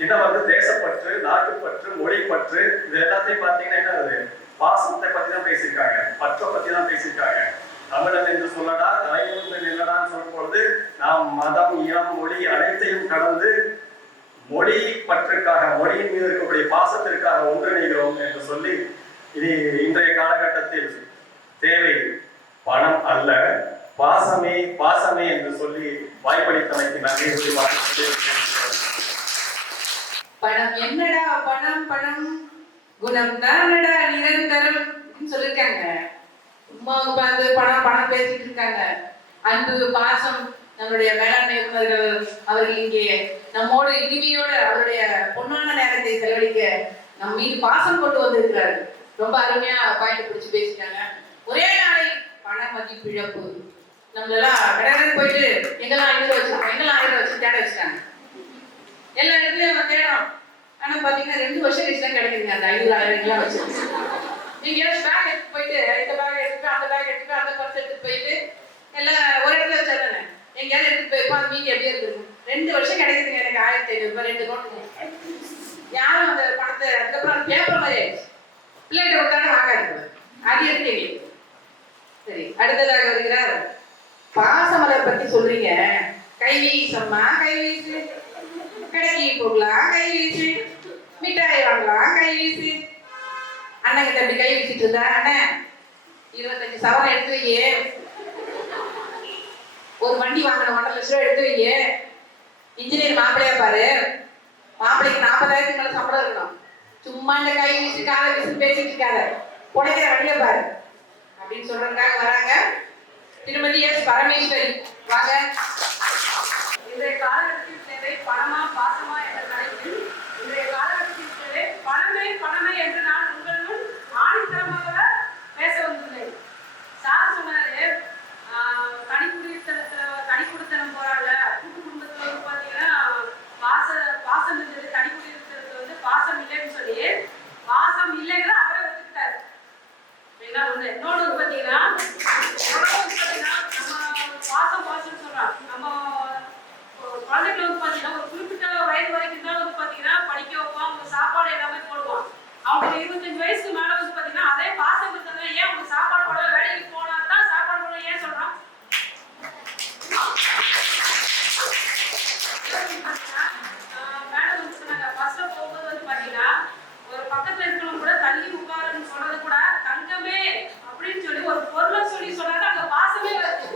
என்ன தேசப்பற்று, நாட்டுப்பற்று, மொழிப்பற்று, இது எல்லாத்தையும் பார்த்தீங்கன்னா என்ன? பாசத்தை பத்தி தான் பேசியிருக்காங்க, பற்றை பத்தி தான் பேசியிருக்காங்க. தமிழன் என்று சொல்லடா, தலையிலிருந்து நெல்லடான்னு சொல்லும் பொழுது நாம் மதம், இனம், மொழி அனைத்தையும் கடந்து மொழி பற்றுக்காக, மொழியின் மீது இருக்கக்கூடிய பாசத்திற்காக ஒன்றிணைகிறோம் என்று சொல்லி, இனி இன்றைய காலகட்டத்தில் தேவை பணம் அல்ல, பாசமே என்று சொல்லி வாய்ப்பளித்தமைக்கு நன்றி. பணம் என்னடா, பணம் குணம் தானடா நிரந்தரம் சொல்லிருக்காங்க. சும்மா உட்கார்ந்து பணம் பேசிட்டு இருக்காங்க. அன்பு, பாசம், நம்மளுடைய வேளாண் இயக்குநர்கள் அவர்கள் இங்கே நம்மோடு இனிமையோடு அவருடைய பொன்னான நேரத்தை செலவழிக்க நம் மீது பாசம் கொண்டு வந்திருக்கிறார்கள். ரொம்ப அருமையா பாயிண்ட் பிடிச்சு பேசிட்டாங்க. ஒரே நாளில் பண மதிப்பிழப்பு. நம்மளெல்லாம் கடற்கரை போயிட்டு எங்கெல்லாம் 500 வச்சு தேட வச்சுட்டாங்க. எல்லா இடத்துலயும் நம்ம தேடணும். ஆனா பாத்தீங்கன்னா 2 வருஷம் கழிச்சு தான் கிடைக்குதுங்க அந்த 500,000 வச்சு. நீங்க பேக் எடுத்து போயிட்டு இந்த பேக் எடுத்து அந்த பேக் எடுத்து அந்த பர்ஸ் எடுத்து போயிட்டு எல்லாம் ஒரு இடத்துல வச்சாதானே எங்கேயாவது எடுத்து போயிருப்போம். அது மீதி எப்படியே இருக்கும். 2 வருஷம் கிடைக்குதுங்க எனக்கு 1,500 ரூபாய் 2 நோட்டு. யாரும் அந்த பணத்தை அதுக்கப்புறம் பேப்பர் மாதிரி ஆயிடுச்சு. பிள்ளைகிட்ட கொடுத்தாங்க வாங்காது, அது இருக்கு எங்களுக்கு. சரி, அடுத்ததாக வருகிறார். பாசமலர் பத்தி சொல்றீங்க. கை வீசம்மா, கை வீசு, கடைக்கு போகலாம் கை வீசு, மிட்டாய் வாங்கலாம் கை வீசு. அண்ணன் கிட்ட அப்படி கை வீசிட்டு இருந்தா, அண்ணன் 25 சவரம் எடுத்து வையே, ஒரு வண்டி வாங்கணும் 1.5 லட்சம் ரூபாய் எடுத்து வையே, இன்ஜினியர் மாப்பிள்ளையா பாரு, மாப்பிள்ளைக்கு 40,000 மேல சம்பளம் இருக்கணும், சும்மா இந்த கை வீசி காலை வீசி பேசிட்டு இருக்காத, உடைக்கிற வண்டியை பாரு அப்படின்னு சொல்றதுக்காக வராங்க திருமதி எஸ் பரமேஸ்வரி. வாங்க. இன்றைய காலகட்டத்தில் தேவை பணமா பாசமா என்ற தலைப்பில் இன்றைய காலகட்டத்தில் தேவை பணமே பணமே என்று நான் உங்கள் முன் ஆணித்தரமாக பேச வந்துள்ளேன். சார் சொன்னாரு, தனிக்குடித்தனம் போறாங்க, கூட்டு குடும்பத்துல வந்து பாத்தீங்கன்னா பாசம் இருந்தது, தனிக்குடித்தனத்துல வந்து பாசம் இல்லைன்னு சொல்லி பாசம் இல்லைங்கிற அவரை ஒத்துக்கிட்டாரு. ஒண்ணு இன்னொன்று வந்து பாத்தீங்கன்னா நம்ம பாசம்னு சொல்றோம். நம்ம குழந்தைகளை வந்து பாத்தீங்கன்னா ஒரு குறிப்பிட்ட வயது வரைக்கும் தான் வந்து பாத்தீங்கன்னா படிக்க வைப்போம், அவங்க சாப்பாடு எல்லாமே போடுவோம். அவங்க 25 வயசுக்கு மேல வந்து பாத்தீங்கன்னா அதே பாசம் இருந்தாங்க. ஏன் அவங்க சாப்பாடு போட வேலைக்கு போனா தான் சாப்பாடு போட ஏன் சொல்றோம்? மேடம் வந்து சொன்னாங்க, பஸ்ல போகும்போது வந்து பாத்தீங்கன்னா ஒரு பக்கத்துல இருக்கவங்க கூட தள்ளி உட்காருன்னு சொல்றது கூட தங்கமே அப்படின்னு சொல்லி ஒரு பொருளை சொல்லி சொன்னாங்க. அங்க பாசமே வருது.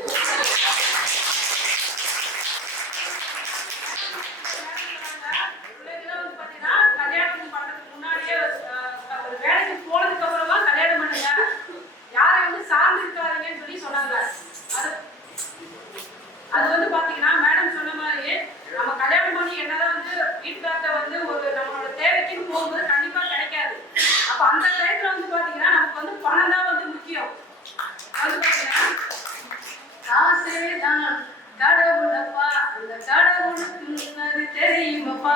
கல்யாணம் பண்றதுக்கு முன்னாடியே ஒரு வேலைக்கு போனதுக்கு அப்புறமா கல்யாணம் பண்ணுங்க, யாரை வந்து சார்ந்து இருக்காதீங்கன்னு சொல்லி சொன்னாங்க. அது வந்து பாத்தீங்கன்னா மேடம் சொன்ன மாதிரி நம்ம கல்யாணம் பண்ணி என்னதான் வந்து வீட்டுக்கார்ட்ட வந்து ஒரு நம்மளோட தேவைக்குன்னு போகும்போது கண்டிப்பா கிடைக்காது. அப்ப அந்த டைம்ல வந்து பாத்தீங்கன்னா நமக்கு வந்து பணம் தான் வந்து முக்கியம். அது பாத்தீங்கன்னா காசேதான் கடவுளப்பா, அந்த கடவுளுக்கு முன்னாடி தெரியுமப்பா,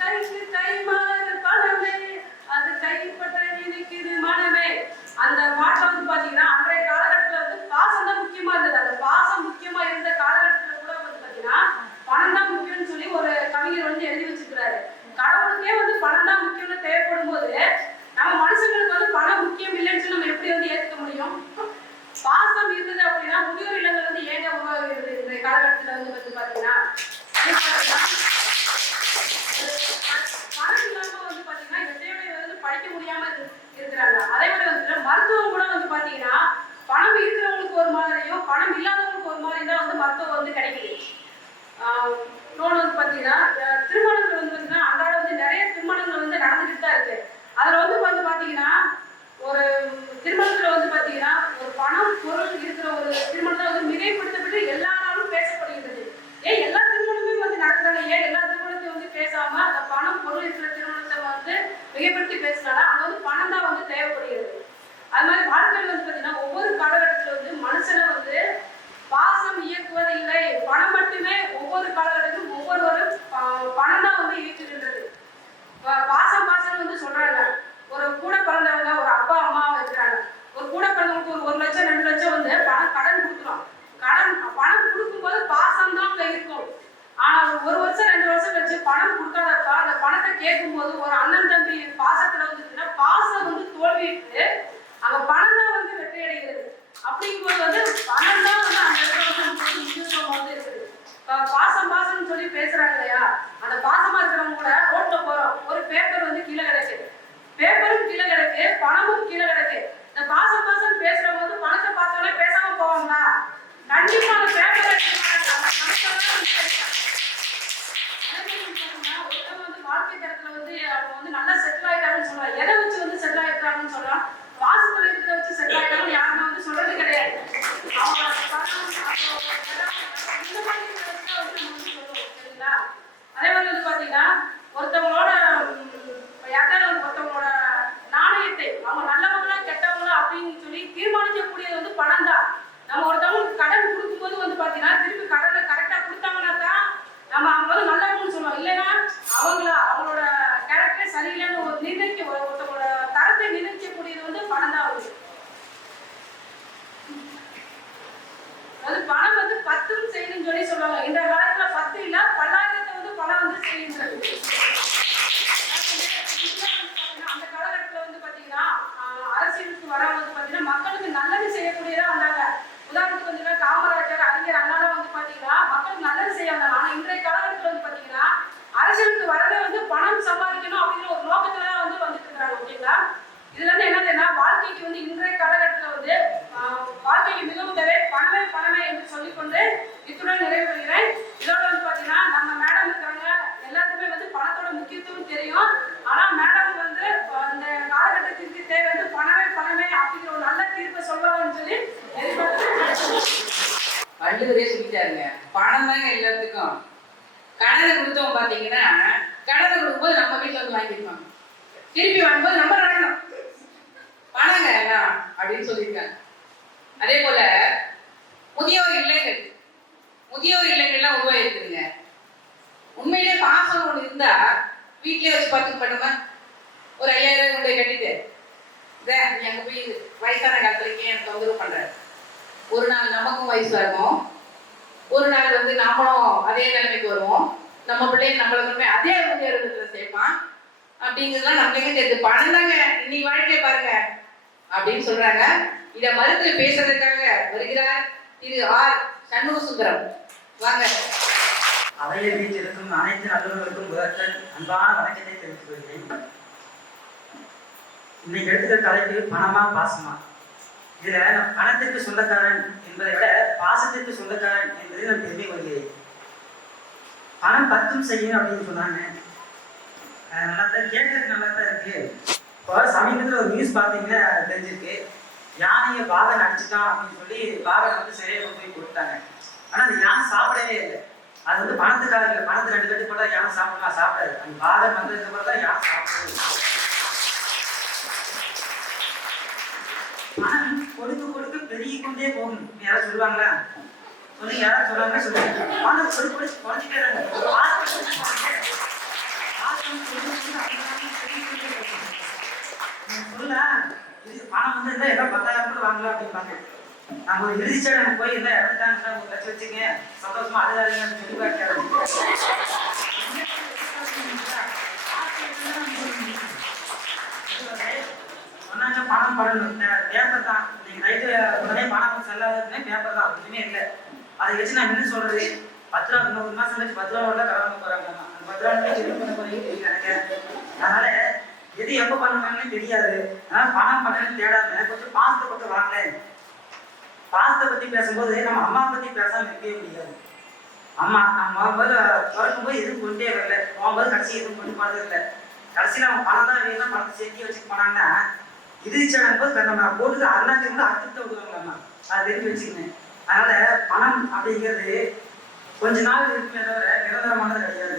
கைக்கு கை மாறு பணமே, அது கைப்பற்ற நினைக்குது மனமே. அந்த பாட்டை வந்து பாத்தீங்கன்னா அன்றைய காலகட்டத்துல வந்து பாசம் தான் முக்கியமா இருந்தது. அந்த பாசம் முக்கியமா இருந்த காலகட்டத்துல கூட வந்து பாத்தீங்கன்னா பணம் தான் முக்கியம்னு சொல்லி ஒரு கவிஞர் வந்து எழுதி வச்சிருக்கிறாரு. கடவுளுக்கே வந்து பணம் தான் முக்கியம்னு தேவைப்படும் போது நம்ம மனுஷங்களுக்கு வந்து பணம் முக்கியம் இல்லைன்னு சொல்லி நம்ம எப்படி வந்து ஏற்றுக்க முடியும்? பாசம் இருந்தது அப்படின்னா முதியோர் இல்லங்கள் வந்து ஏங்க உருவாகிறது இந்த காலகட்டத்துல வந்து பாத்தீங்கன்னா பணம் இல்லாம வந்து பாத்தீங்கன்னா எத்தனையோ வந்து படிக்க முடியாம இருக்கிறாங்க. அதே மாதிரி வந்து மருத்துவம் கூட வந்து பாத்தீங்கன்னா பணம் இருக்கிறவங்களுக்கு ஒரு மாதிரியும் பணம் இல்லாதவங்களுக்கு ஒரு மாதிரி தான் வந்து மருத்துவம் வந்து கிடைக்குது. இன்னொன்று வந்து பாத்தீங்கன்னா திருமணங்கள் வந்து அன்றாட வந்து நிறைய திருமணங்கள் வந்து நடந்துகிட்டு தான் இருக்கு. அதுல வந்து பாத்தீங்கன்னா ஒரு திருமணத்துல வந்து பாத்தீங்கன்னா ஒரு பணம் பொருள் இருக்கிற ஒரு திருமணத்தை வந்து மிகைப்படுத்தப்பட்டு எல்லா நாளும் பேசப்படுகிறது. ஏன் எல்லா திருமணமே வந்து நடக்கிறாங்க, ஏன் எல்லா திருமணத்தையும் வந்து பேசாம அந்த பணம் பொருள் இருக்கிற திருமணத்தை வந்து மிகைப்படுத்தி பேசினாலும் அங்க வந்து பணம் தான் வந்து தேவைப்படுகிறது. அது மாதிரி வாழ்க்கையில் வந்து பாத்தீங்கன்னா ஒவ்வொரு காலகட்டத்துல வந்து மனுஷனை வந்து பாசம் இயக்குவது இல்லை, பணம் மட்டுமே ஒவ்வொரு காலகட்டத்திலும் ஒவ்வொருவரும் பணம் தான் வந்து இயக்குகின்றது. பாசம் வந்து சொல்றாங்க. ஒரு கூட பிறந்தவங்க ஒரு அப்பா அம்மா இருக்கிறாங்க. ஒரு கூட பிறந்தவங்களுக்கு ஒரு 1 லட்சம் 2 லட்சம் வந்து கடன் கொடுக்குறோம். பணம் கொடுக்கும்போது பாசம் தான் அங்க இருக்கும். ஆனா ஒரு வருஷம் 2 வருஷம் கழிச்சு பணம் கொடுக்காதப்ப அந்த பணத்தை கேட்கும் போது ஒரு அண்ணன் தம்பி பாசத்துல வந்து பாசம் வந்து தோல்விட்டு அங்க பணம் தான் வந்து வெற்றி அடைகிறது. அப்படிங்கும்போது வந்து பணம் தான் வந்து அந்த இடத்துல வந்து முக்கியத்துவம் வந்து இருக்குது. பாசம்னு சொல்லி பேசுறாங்க இல்லையா, அந்த பாசமா இருக்கிறவங்க கூட ரோட்ல போறோம், ஒரு பேப்பர் வந்து கீழே கிடக்கு, பேப்பரும் கீழே கிடக்கு, பணமும் கீழே கிடக்கு. இந்த பாசம் பேசுற போது பணத்தை பார்த்தோன்னே பேசாம போவாங்களா? கண்டிப்பா அந்த பேப்பரை வந்து வாழ்க்கை தரத்துல வந்து அவங்க வந்து நல்லா செட்டில் ஆயிட்டாங்கன்னு சொல்லலாம். எதை வச்சு வந்து செட்டில் ஆயிட்டாங்கன்னு சொல்லலாம்? பாசத்துல இருக்கிறத வச்சு செட்டில் ஆயிட்டாங்கன்னு யாருமே வந்து சொல்றது கிடையாது. அவங்க இந்த மாதிரி வந்து நம்ம வந்து சொல்லுவோம். சரிங்களா? அதே மாதிரி வந்து பாத்தீங்கன்னா ஒருத்தவங்களோட ஒருத்தவங்களோட நாணயத்தை அவங்க நல்லவங்களா கெட்டவங்களா அப்படின்னு சொல்லி தீர்மானிக்கக்கூடியது வந்து பணம் தான். நம்ம ஒருத்தவங்களுக்கு கடன் கொடுக்கும்போது வந்து பாத்தீங்கன்னா திருப்பி கடனை கரெக்டா கொடுத்தாங்கன்னா தான் நம்ம அவங்க வந்து நல்லவங்கன்னு சொல்லுவோம். இல்லைன்னா அவங்களோட கேரக்டர் சரியில்லைன்னு ஒருத்தவங்களோட தரத்தை நிர்ணயிக்கக்கூடியது வந்து பணம் தான் வந்து. அது பணம் வந்து 10 செய்யணும்னு சொல்லி சொல்லுவாங்க. இந்த காலத்துல 10 இல்ல 10,000 வந்து பணம் வந்து செய்யுது. அந்த காலகட்டத்துல வந்து பாத்தீங்கன்னா அரசியலுக்கு வர வந்து பாத்தீங்கன்னா மக்களுக்கு நல்லது செய்யக்கூடியதா வந்தாங்க. உதாரணத்துக்கு வந்து காமராஜர், அறிஞர் அண்ணாலாம் வந்து பாத்தீங்கன்னா மக்களுக்கு நல்லது செய்ய வந்தாங்க. ஆனா இன்றைய காலகட்டத்துல வந்து பாத்தீங்கன்னா அரசியலுக்கு வரதே வந்து பணம் சம்பாதிக்கணும் அப்படிங்கிற ஒரு நோக்கத்துல தான் வந்து வந்துட்டு இருக்காங்க. ஓகேங்களா? இதுல இருந்து என்னதுன்னா வாழ்க்கைக்கு வந்து இன்றைய காலகட்டத்துல வந்து வாழ்க்கைக்கு மிகவும் தேவை பணமே பணமே என்று சொல்லிக்கொண்டு இத்துடன் நிறைவு பெறுகிறேன். இதோட வந்து பாத்தீங்கன்னா நம்ம மேடம் இருக்காங்க, எல்லாத்துக்குமே வந்து பணத்தோட முக்கியத்துவம் தெரியும். ஆனா மேடம் வந்து இந்த காலகட்டத்திற்கு தேவை வந்து பணமே பணமே அப்படிங்கிற ஒரு நல்ல தீர்ப்பை சொல்லுவாங்கன்னு சொல்லி வள்ளுவரே சொல்லிட்டாருங்க, பணம் தாங்க எல்லாத்துக்கும். கடனை கொடுத்தவங்க பாத்தீங்கன்னா கடனை கொடுக்கும்போது நம்ம வீட்டுல வந்து வாங்கிருப்பாங்க, திருப்பி வாங்கும்போது நம்ம நடக்கணும் பணங்க எல்லாம் அப்படின்னு சொல்லியிருக்காங்க. அதே போல முதியோர் இல்லங்கள்லாம் உருவாயிருக்குதுங்க. உண்மையிலே பாசம் ஒண்ணு இருந்தா வீட்லயே வச்சு பார்த்து பண்ணுமா, ஒரு 5000 கொண்டு கட்டிட்டு நீ அங்க போய் வயசான காலத்துல எனக்கு தொந்தரவு பண்ற. ஒரு நாள் நமக்கும் வயசாகும், ஒரு நாள் வந்து நாமளும் அதே நிலைமைக்கு வருவோம், நம்ம பிள்ளைங்க நம்மள கொண்டு போய் அதே முதியோர் இல்லத்துல சேர்ப்பான் அப்படிங்கிறதுலாம் நம்மளுக்கே தெரியுது. பணம் தாங்க இன்னைக்கு வாழ்க்கையை பாருங்க அப்படின்னு சொல்றாங்க. இத மறுத்து பேசுறதுக்காக வருகிறார் திரு ஆர். சண்முகசுந்தரம். வாங்க. அவையை வீட்டிற்கும் அனைத்து நல்லவர்களுக்கும் முதற்கண் அன்பான வணக்கத்தை தெரிவித்துக் கொள்கிறேன். இன்னைக்கு எடுத்துக்கிற தலைப்பு பணமா பாசமா. இதுல நான் பணத்திற்கு சொந்தக்காரன் என்பதை விட பாசத்திற்கு சொந்தக்காரன் என்பதை நான் பெருமை கொள்கிறேன். பணம் பத்தும் செய்யும் அப்படின்னு சொன்னாங்க. நல்லா தான் கேட்கறதுக்கு நல்லா தான் இருக்கு. இப்போ சமீபத்தில் ஒரு நியூஸ் பார்த்தீங்கன்னா தெரிஞ்சிருக்கு, யானையை பாகன் அடிச்சுட்டான் அப்படின்னு சொல்லி பாகன் வந்து சிறையை கொண்டு போய் கொடுத்தாங்க. ஆனால் அந்த யானை சாப்பிடவே இல்லை. அது வந்து பணத்துக்காக இல்லை, பணத்தை 2 கட்டு போட்டா யானை சாப்பிடலாம், சாப்பிடாது. அந்த பாகன் வந்ததுக்கு அப்புறம் தான் யானை சாப்பிடுறது. பணம் கொடுக்க கொடுக்க பெருகி கொண்டே போகும். யாராவது சொல்லுவாங்களா? சொல்லுங்க, யாராவது சொல்லுவாங்க சொல்லுங்க. பணம் கொடுக்க குறைஞ்சிட்டே இது பணம் வந்து இருந்தா எல்லாம் 10,000 கூட வாங்கலாம் அப்படின்பாங்க. நம்ம ஒரு இறுதிச்சடங்கு போய் இல்லை இறந்துட்டாங்க, 1 லட்சம் வச்சுங்க சந்தோஷமா அழுதாதீங்கன்னு சொல்லி சொன்னாங்க. பணம் படணும் பேப்பர் தான். நீங்க நைட்டு உடனே பணம் செல்லாதுன்னு பேப்பர் தான், ஒன்றுமே இல்லை. அதை வச்சு நான் என்ன சொல்றது, 10 ரூபா இன்னும் 1 மாசம் கழிச்சு 10 ரூபா கடவுள் போறாங்க. அந்த 10 ரூபா என்ன பண்ண போறீங்க தெரியல எனக்கு. அதனால எது எப்ப பண்ணணும்னு தெரியாது. அதனால பணம் பண்ணணும்னு தேடாம கொஞ்சம் பாசத்தை பத்தி வாங்கலேன். பாசத்தை பத்தி பேசும்போது நம்ம அம்மா பத்தி பேசாம இருக்கவே முடியாது. அம்மா நம்ம முதல்ல பிறக்கும்போது எதுவும் கொண்டே வரல, போகும்போது கடைசி எதுவும் கொண்டு போனது இல்லை. கடைசியில் அவன் பணம் தான் வேணும், பணத்தை சேர்த்து வச்சுட்டு போனாங்கன்னா இறுதிச்சாடும் போது நம்ம போட்டுக்கு அருணாச்சி கூட அறுத்துட்டு விடுவாங்க. அம்மா அதை தெரிஞ்சு வச்சுக்கணும். அதனால பணம் அப்படிங்கிறது கொஞ்ச நாள் இருக்குமே தவிர நிரந்தரமானது கிடையாது.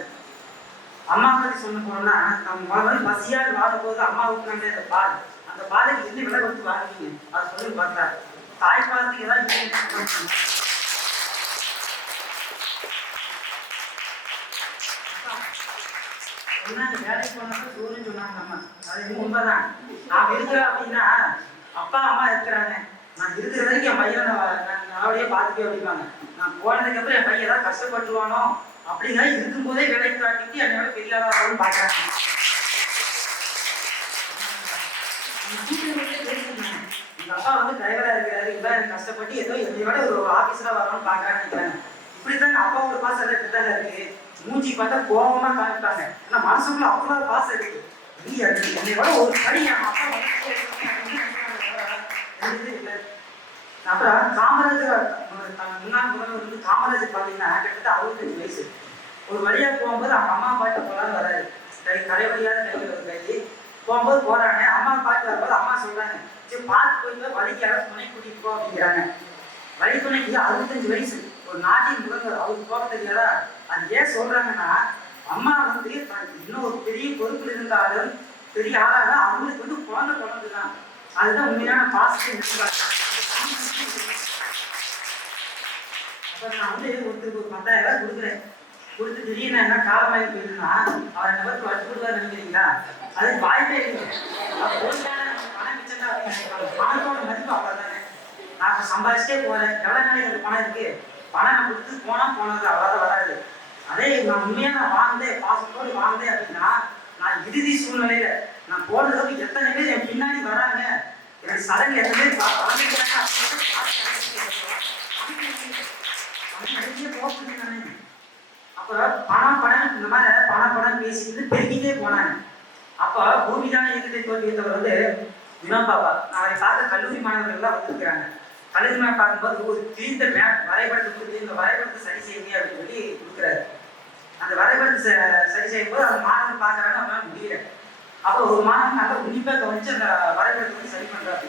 அம்மா பத்தி சொல்ல போனோம்னா, நம்ம முதல்ல பசியாக வாடும்போது அம்மாவுக்கு அந்த பால், அந்த பாலுக்கு என்ன விலை கொடுத்து வாங்குவீங்க அதை சொல்லி பார்த்தா தாய்ப்பாலத்துக்கு ஏதாவது சொன்னாங்க. வேலைக்கு போனாக்க சோறுன்னு சொன்னாங்க அம்மா. அது இன்னும் உண்மைதான். நான் இருக்கிறேன் அப்படின்னா அப்பா அம்மா இருக்கிறாங்க, நான் இருக்கிற வரைக்கும் என் பையனை நான் நல்லபடியே பார்த்துக்கே அப்படிப்பாங்க. நான் போனதுக்கு அப்புறம் என் பையன் ஏதாவது கஷ்டப்பட்டுருவானோ அப்படிங்கிற இருக்கும்போதே வேலைக்கு காட்டிட்டு என்னோட பெரிய ஆளாகவும் பார்க்குறாங்க. எங்க அப்பா வந்து டிரைவரா இருக்கிறாரு, இதான் எனக்கு கஷ்டப்பட்டு ஏதோ என்னை விட ஒரு ஆபீஸரா வரணும்னு பாக்குறான்னு நினைக்கிறாங்க. இப்படித்தாங்க அப்பாவோட பாசம் எல்லாம் இப்படித்தாங்க இருக்கு. மூஞ்சி பார்த்தா கோபமா காமிப்பாங்க, ஆனா மனசுக்குள்ள அவ்வளவு பாசம் இருக்கு. என்னை விட ஒரு படி என் அப்பா இல்லை. அப்புறம் காமராஜர் முன்னாள் முதல்வர் வந்து காமராஜர் பார்த்தீங்கன்னா கிட்டத்தட்ட 65 வயசு. ஒரு வழியா போகும்போது அவங்க அம்மா பாட்டு போலான்னு வராது, கடை வழியாத கையில் ஒரு கை போகும்போது போறாங்க. அம்மா பாட்டு வரும்போது அம்மா சொல்றாங்க, சரி பார்த்து போயிட்டு வழிக்கு யாரும் துணை கூட்டிட்டு போ அப்படிங்கிறாங்க. வழி துணைக்கு 65 வயசு, ஒரு நாட்டின் முதல்வர், அவருக்கு போக தெரியாதா? அது ஏன் சொல்றாங்கன்னா, அம்மா வந்து இன்னும் ஒரு பெரிய பொறுப்பு இருந்தாலும் பெரிய ஆளாக அவங்களுக்கு வந்து குழந்தை குழந்தைதான். அதுதான் உண்மையான பாசிட்டிவ். அப்ப நான் வந்து ஒருத்தருக்கு 10,000 கொடுக்குறேன், கொடுத்து திடீர்னு என்ன காலமாகி போயிருந்தா அவர் என்ன பற்றி வச்சு கொடுவாரு நினைக்கிறீங்களா? அதுக்கு வாய்ப்பே இல்லை. பணம் மிச்சம் தான் அப்படின்னு பணத்தோட மதிப்பு அவ்வளோதானே. நான் இப்போ சம்பாதிச்சிட்டே போறேன், எவ்வளோ நாளைக்கு அந்த பணம் இருக்கு, பணம் நான் கொடுத்து போனது அவ்வளோதான் வராது. அதே நான் உண்மையாக நான் வாங்குதேன், பாசத்தோடு வாங்குதேன் அப்படின்னா நான் இறுதி சூழ்நிலையில நான் போனதுக்கு எத்தனை பேர் என் பின்னாடி வராங்க, எனக்கு சடங்கு எத்தனை பேர் அப்புறம் பணம் இந்த மாதிரி பணம் பேசிட்டு பெருக்கிட்டே போனாங்க. அப்போ பூமிதான இயக்கத்தை தோற்றுவித்தவர் வினோபாபா. அவரை பார்க்க கல்லூரி மாணவர்கள் எல்லாம் வந்திருக்கிறாங்க. கல்லூரி மாணவர் பார்க்கும்போது ஒரு கிழிந்த மேப் வரைபடத்தை கொடுத்து இந்த வரைபடத்தை சரி செய்யுங்க அப்படின்னு சொல்லி கொடுக்குறாரு. அந்த வரைபடத்தை சரி செய்யும்போது அந்த மாணவர்கள் பார்க்குறாங்க, அவங்களால முடியல. அப்போ ஒரு மாணவன் நல்லா உன்னிப்பாக கவனிச்சு அந்த வரைபடத்தை வந்து சரி பண்றாரு.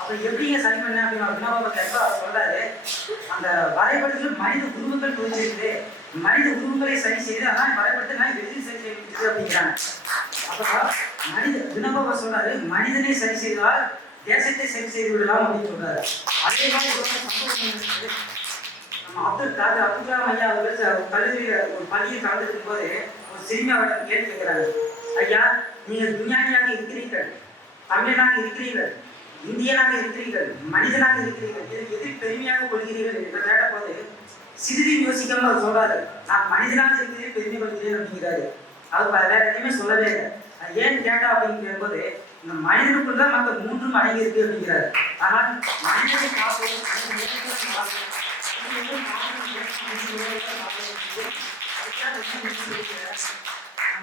அப்போ எப்படிங்க சரி பண்ண அப்படின்னு வினோபாபா கேட்ப அவர் சொல்றாரு, அந்த வரைபடத்தில் மனித உருவங்கள் தோன்றிருக்குது, மனித உருவங்களை சரி செய்து அதான் வரைபடத்தை நான் எதிரி சரி செய்ய முடியுது அப்படிங்கிறாங்க. அப்போ வினோபாபா சொல்றாரு, மனிதனை சரி செய்தால் தேசத்தை சரி செய்து விடலாம் அப்படின்னு சொல்றாரு. அதே மாதிரி நம்ம அப்துல் கலாம் ஐயா அவர்கள் கல்லூரியில் ஒரு பள்ளியில் கலந்துருக்கும் போது ஒரு சிறுமி அவரிடம் கேள்வி கேட்கிறாங்க, ஐயா நீங்கள் விஞ்ஞானியாக இருக்கிறீர்கள், தமிழனாக இருக்கிறீர்கள், இந்தியனாக இருக்கிறீர்கள், மனிதனாக இருக்கிறீர்கள், இதற்கு எதிர் பெருமையாக கொள்கிறீர்கள் என்று கேட்ட போது சிறிது யோசிக்காம அவர் சொல்றாரு, நான் மனிதனாக இருக்கிறேன் பெருமை கொள்கிறேன் அப்படிங்கிறாரு. அவர் வேற எதுவுமே சொல்லவே இல்லை. ஏன் கேட்டா அப்படின்னு கேட்கும்போது இந்த மனிதனுக்குள் தான் மற்ற மூன்றும் அடங்கி இருக்கு அப்படிங்கிறாரு. ஆனால் மனிதனை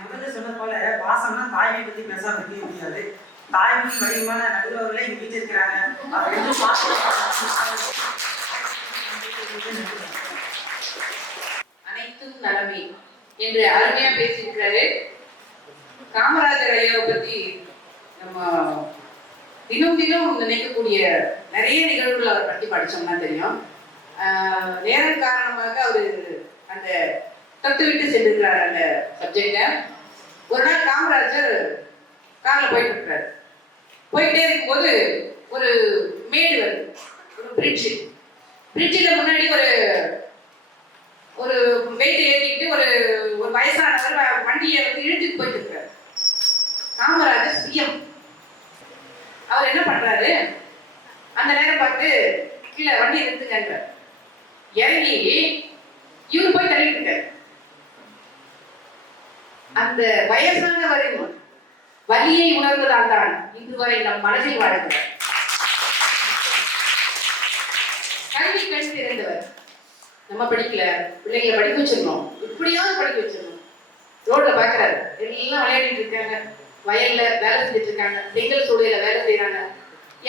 முதல்ல சொன்ன போல வாசம்னா தாய்மை பத்தி பேசாம இருக்க முடியாது. தாய்மொழி வடிவமான நடுவர்களே இங்க வீட்டு இருக்கிறாங்க. அனைத்தும் நலமே என்று அருமையா பேசியிருக்கிறாரு. காமராஜர் ஐயாவை பத்தி நம்ம தினம் நினைக்கக்கூடிய நிறைய நிகழ்வுகள் அவரை பற்றி படிச்சோம்னா தெரியும். நேரம் காரணமாக அவரு அந்த தொட்டு விட்டு சென்றிருக்கிறார் அந்த சப்ஜெக்ட. ஒரு நாள் காமராஜர் கார்ல போயிட்டு இருக்கிறாரு. போயிட்டே இருக்கும்போது ஒரு மேடு வருது, ஒரு பிரிட்ஜில் முன்னாடி ஒரு வெயிட் ஏற்றிக்கிட்டு ஒரு வயசானவர் வண்டியை வந்து இழுத்துட்டு போயிட்டு இருக்கிறார். காமராஜர் சிஎம். அவர் என்ன பண்றாரு, அந்த நேரம் பார்த்து கீழே வண்டி நிறுத்துங்க இறங்கி இவரு போய் தள்ளிட்டு இருக்காரு. அந்த வயசானவரின் வலியை உணர்வதால் தான் இன்று வரை நம் மனதில் வாழ்கிறார். கல்வி கண் திறந்தவர். நம்ம படிக்கல, பிள்ளைங்களை படிக்க வச்சிடணும், இப்படியாவது படிக்க வச்சிடணும். ரோட்ல பாக்குறாரு, எல்லாம் விளையாடிட்டு இருக்காங்க, வயல்ல வேலை செஞ்சுட்டு இருக்காங்க, செங்கல் சூளையில வேலை செய்யறாங்க.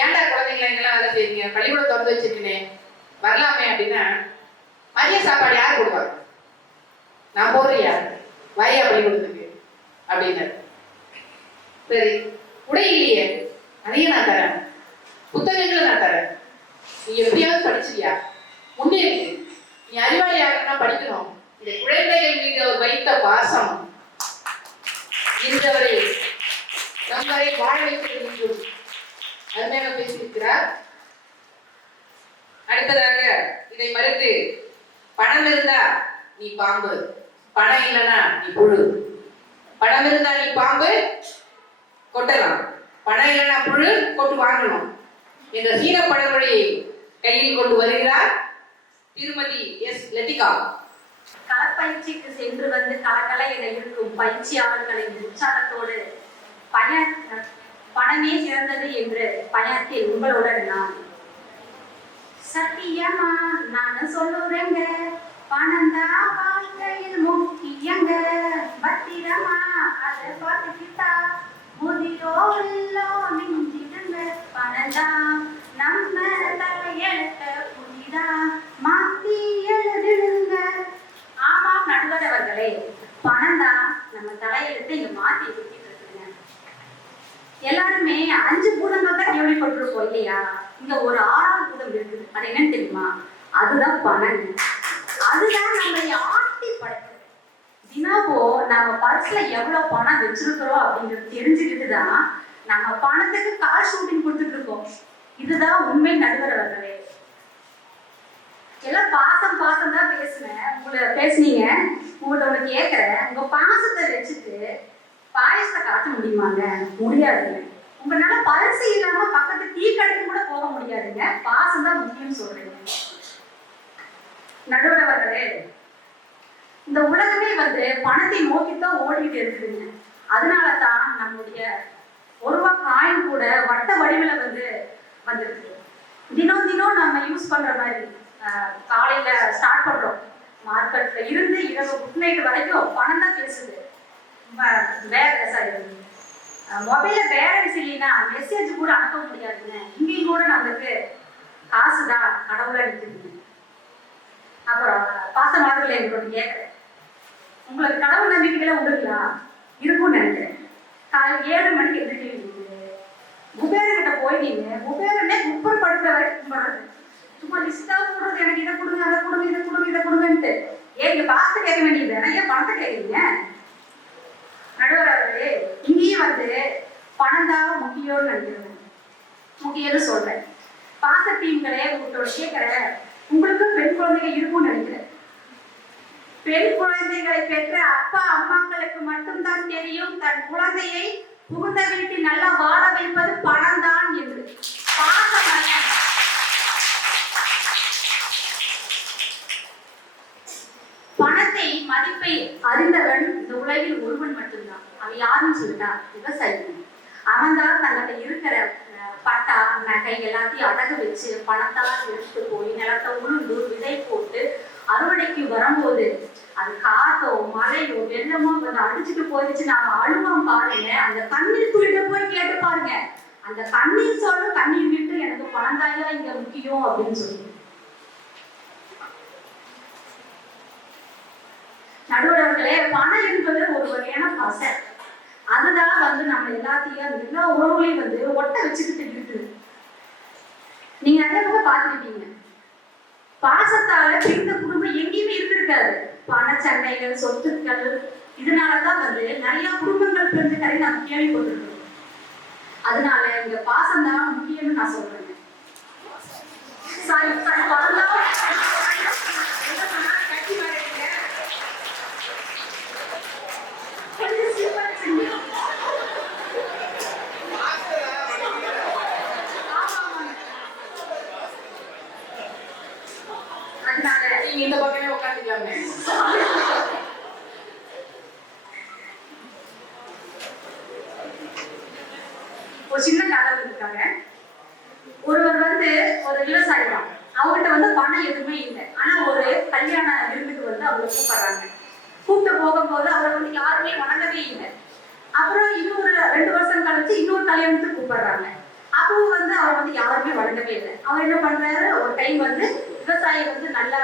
ஏன்டா குழந்தைங்களை எங்கெல்லாம் வேலை செய்யுங்க, பள்ளிக்கூடம் திறந்து வச்சிருக்கேன் வரலாமே அப்படின்னா, மதிய சாப்பாடு யார் போடுவாங்க? நான் போடுறியா வயா பள்ளிக்கூடத்துக்கு அப்படின்னு. சரி, உடை இல்லையே, அதையும் நான் தரேன், புத்தகங்களை நான் தரேன், நீ எப்படியாவது படிச்சியா முன்னேறி, நீ அறிவாளி ஆகணும்னா படிக்கணும். இந்த குழந்தைகள் மீது அவர் வைத்த பாசம் இருந்தவரை நம்மை வாழ வைக்கிறது அருமையாக பேசியிருக்கிறார். அடுத்ததாக இதை மறுத்து, பணம் இருந்தா நீ பாம்பு, பணம் இல்லைன்னா நீ புழு. பணம் இருந்தா நீ பாம்பு கொட்டலாம், பணம் இல்லைன்னா புழு கொட்டு வாங்கணும் என்ற சீன பழமொழியை கையில் கொண்டு வருகிறார் திருமதி எஸ் லதிகா. களப்பயிற்சிக்கு சென்று வந்து கலக்கலை என இருக்கும் பயிற்சியாளர்களின் உற்சாகத்தோடு பணமே சிறந்தது என்று பயணத்தில் உங்களுடன் நான். சத்தியமா நான் சொல்லுறேங்க, பணம் தான் வாழ்க்கையில் முக்கியங்க, பத்திரமா அதை பார்த்துக்கிட்டா முதிரோ இல்லோ மிஞ்சிடுங்க, பணம் தான் நம்ம தலையெழுத்த புதிதா மாத்தி எழுதிடுங்க. ஆமா நடுவர் அவர்களே, பணம் தான் நம்ம தலையெழுத்தை இங்க மாத்தி கொடுத்துட்டு இருக்குங்க. எல்லாருமே 5 பூதங்கள் தான் கேள்விப்பட்டிருப்போம் இல்லையா? இங்க ஒரு 6ஆவது பூதம் இருக்குது, அது என்னன்னு தெரியுமா? அதுதான் பணம். அதுதான் நம்மளை ஆட்டி படைக்கிறது. தினமும் நம்ம பர்ஸ்ல எவ்வளவு பணம் வச்சிருக்கிறோம் அப்படிங்கிறது தெரிஞ்சுக்கிட்டு தான் நம்ம பணத்துக்கு கால் ஷூட்டிங் கொடுத்துட்டு இருக்கோம். இதுதான் உண்மை நடுவர் அவர்களே. எல்லாம் பாசம் தான் பேசுனேன், உங்களை பேசுனீங்க. உங்கள்ட்ட ஒண்ணு கேட்கிறேன், உங்க பாசத்தை வச்சுட்டு பாயசத்தை காட்ட முடியுமாங்க? முடியாதுங்க. உங்களால பரிசு இல்லாம பக்கத்து டீ கடைக்கு கூட போக முடியாதுங்க. பாசம் தான் முக்கியம்னு சொல்றீங்க. நடுவர் அவர்களே, இந்த உலகமே வந்து பணத்தை நோக்கித்தான் ஓடிட்டு இருக்குதுங்க. அதனால தான் நம்முடைய ஒரு ரூபா காயின் கூட வட்ட வடிவில் வந்திருக்கு. தினம் தினம் நம்ம யூஸ் பண்ற மாதிரி காலையில ஸ்டார்ட் பண்றோம், மார்க்கெட்ல இருந்து இரவு குட் நைட் வரைக்கும் பணம் தான் பேசுது. மொபைல்ல பேலன்ஸ் இல்லைன்னா மெசேஜ் கூட அனுப்ப முடியாதுங்க. இங்கேயும் கூட நம்மளுக்கு காசுதான் கடவுளா நிற்குதுங்க. அப்புறம் பாசமானவர்கள் எங்களுக்கு கேட்குறேன், உங்களுக்கு கடவுள் நம்பிக்கையில உண்டுங்களா? இருக்கும்னு நினைக்கிறேன். காலையில் 7 மணிக்கு எதிர்த்து குபேரன்கிட்ட போய் நீங்க குபேரனே குப்பர் படுத்துற வரைக்கும் கும்பிடுறது, சும்மா லிஸ்டா போடுறது, எனக்கு இதை கொடுங்க அதை கொடுங்க இதை கொடுங்க இதை கொடுங்கன்ட்டு. ஏங்க பாஸ்த கேட்க வேண்டியது நிறைய பணத்தை கேட்குறீங்க. நடுவரே இங்கேயும் பணம் தான் முக்கியம்னு நினைக்கிறேன், முக்கியம்னு சொல்றேன். பாச டீம்களே உங்களோட கேட்கிறேன், உங்களுக்கும் பெண் குழந்தைகள் இருக்கும்னு நினைக்கிறேன். பெண் குழந்தைகளை பெற்ற அப்பா அம்மாக்களுக்கு மட்டும்தான் தெரியும் தன் குழந்தையை புகுந்த வீட்டில் நல்லா வாழ வைப்பது பணம் தான் என்று. பணத்தை மதிப்பை அறிந்தவன் இந்த உலகில் ஒருவன் மட்டும்தான். அவன் யாருன்னு சொல்லிட்டா விவசாயி. அவன் தான் தன்கிட்ட இருக்கிற பட்டா நகை எல்லாத்தையும் அடகு வச்சு பணத்தெல்லாம் எடுத்துட்டு போய் நிலத்தை உளுந்து விதை போட்டு அறுவடைக்கு வரும்போது அது காத்தோ மழையோ வெள்ளமோ அடிச்சுட்டு போயிடுச்சு நாம அழுவோம் பாருங்க. அந்த கண்ணீர் துளிட்ட போய் கேட்டு பாருங்க, அந்த கண்ணீர் சொல்லும் கண்ணீர் விட்டு எனக்கு பணம் தாயா இங்க முக்கியம் அப்படின்னு சொல்லி. நடுவர்களே, பணம் என்பது ஒரு வகையான பசை. அதுதான் நம்ம எல்லாத்தையும் எல்லா உறவுகளையும் ஒட்ட வச்சுக்கிட்டு இருக்குது. நீங்க நிறைய பக்கம் பார்த்துக்கிட்டீங்க, பாசத்தால பிரிந்த குடும்பம் எங்கேயுமே இருந்திருக்காது. பணச்சண்டைகள் சொத்துக்கள் இதனாலதான் நிறைய குடும்பங்கள் பிரிஞ்சு நிறைய நம்ம கேள்விப்பட்டிருக்கோம். அதனால இங்க பாசம் தான் முக்கியம்னு நான் சொல்றேன். நீங்க இந்த பக்கமே உட்காந்துக்கலாமே. ஒரு சின்ன கதை இருக்காங்க. ஒருவர் ஒரு விவசாயி தான். அவங்ககிட்ட பணம் எதுவுமே இல்லை. ஆனா ஒரு கல்யாண விருந்துக்கு அவங்க கூப்பிடுறாங்க. கூப்பிட்டு போகும்போது அவரை யாருமே வணங்கவே இல்லை. அப்புறம் இன்னொரு 2 வருஷம் கழிச்சு இன்னொரு கல்யாணத்துக்கு கூப்பிடுறாங்க. அப்பவும் அவர் யாருமே வணங்கவே இல்லை. அவர் என்ன பண்றாரு, ஒரு டைம் விவசாயி நல்லா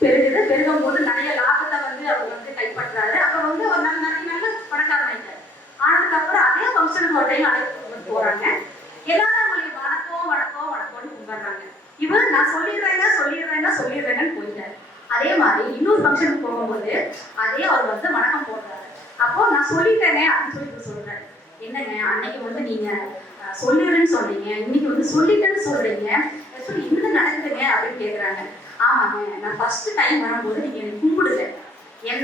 பெருகும் போது நிறைய லாபத்தை அவர் கைப்பற்றாரு. அப்ப ஒரு நல்ல பணக்காரன் ஆயிட்டாரு. ஆனதுக்கு அப்புறம் அதே ஃபங்க்ஷனுக்கு ஒரு டைம் அழைப்பு போறாங்க. எல்லாரும் அவங்களுக்கு வணக்கம் வணக்கம் வணக்கம்னு கும்பிடுறாங்க. இவர் நான் சொல்லிடுறேன்னு போயிட்டாரு. அதே மாதிரி இன்னொரு ஃபங்க்ஷனுக்கு போகும்போது அதே அவர் வணக்கம் போடுறாரு. அப்போ நான் சொல்லிட்டேனே அப்படின்னு சொல்றாரு. என்னங்க அன்னைக்கு நீங்க சொல்லிடுறேன்னு சொன்னீங்க, இன்னைக்கு சொல்லிட்டேன்னு சொல்றீங்க, என்ன நடக்குதுங்க அப்படின்னு கேக்குறாங்க. ஆமாங்க, நான் ஃபர்ஸ்ட் டைம் வரும்போது நீங்க எனக்கு கும்பிடுங்க,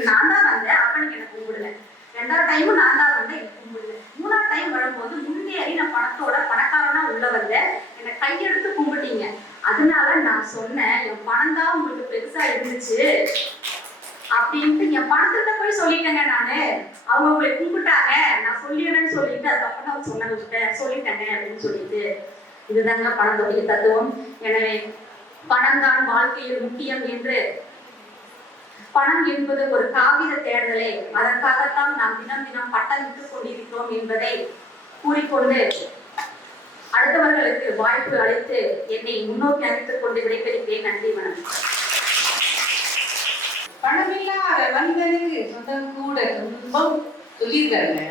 நான் தான் வந்தேன், அப்ப நீங்க எனக்கு கும்பிடல. 2வது டைமும் நான் தான் வந்தேன், எனக்கு கும்பிடல. 3வது டைம் வரும்போது முன்னேறி நான் பணத்தோட பணக்காரனா உள்ள வந்தேன், என்னை கையெடுத்து கும்பிட்டீங்க. அதனால நான் சொன்னேன், என் பணம் தான் உங்களுக்கு பெருசா இருந்துச்சு அப்படின்ட்டு என் பணத்திட்ட போய் சொல்லிட்டேங்க. அவங்க உங்களை கும்பிட்டாங்க, நான் சொல்லிடுறேன்னு சொல்லிட்டு அதுக்கப்புறம் நான் சொல்லிட்டேங்க அப்படின்னு சொல்லிட்டு. இதுதாங்க பணத்தோடைய தத்துவம். எனவே பணம் தான் வாழ்க்கையில் முக்கியம் என்று, பணம் என்பது ஒரு காகித தேடலே, அதற்காகத்தான் நாம் தினம் தினம் பட்டம் விட்டுக் கொண்டிருக்கிறோம் என்பதை கூறிக்கொண்டு அடுத்தவர்களுக்கு வாய்ப்பு அளித்து என்னை முன்னோக்கி அழைத்துக் கொண்டு விடைபெறுகிறேன். நன்றி, வணக்கம். பணமில்லாத மனிதனுக்கு சொந்தம் கூட துன்பம் சொல்லியிருக்காருங்க.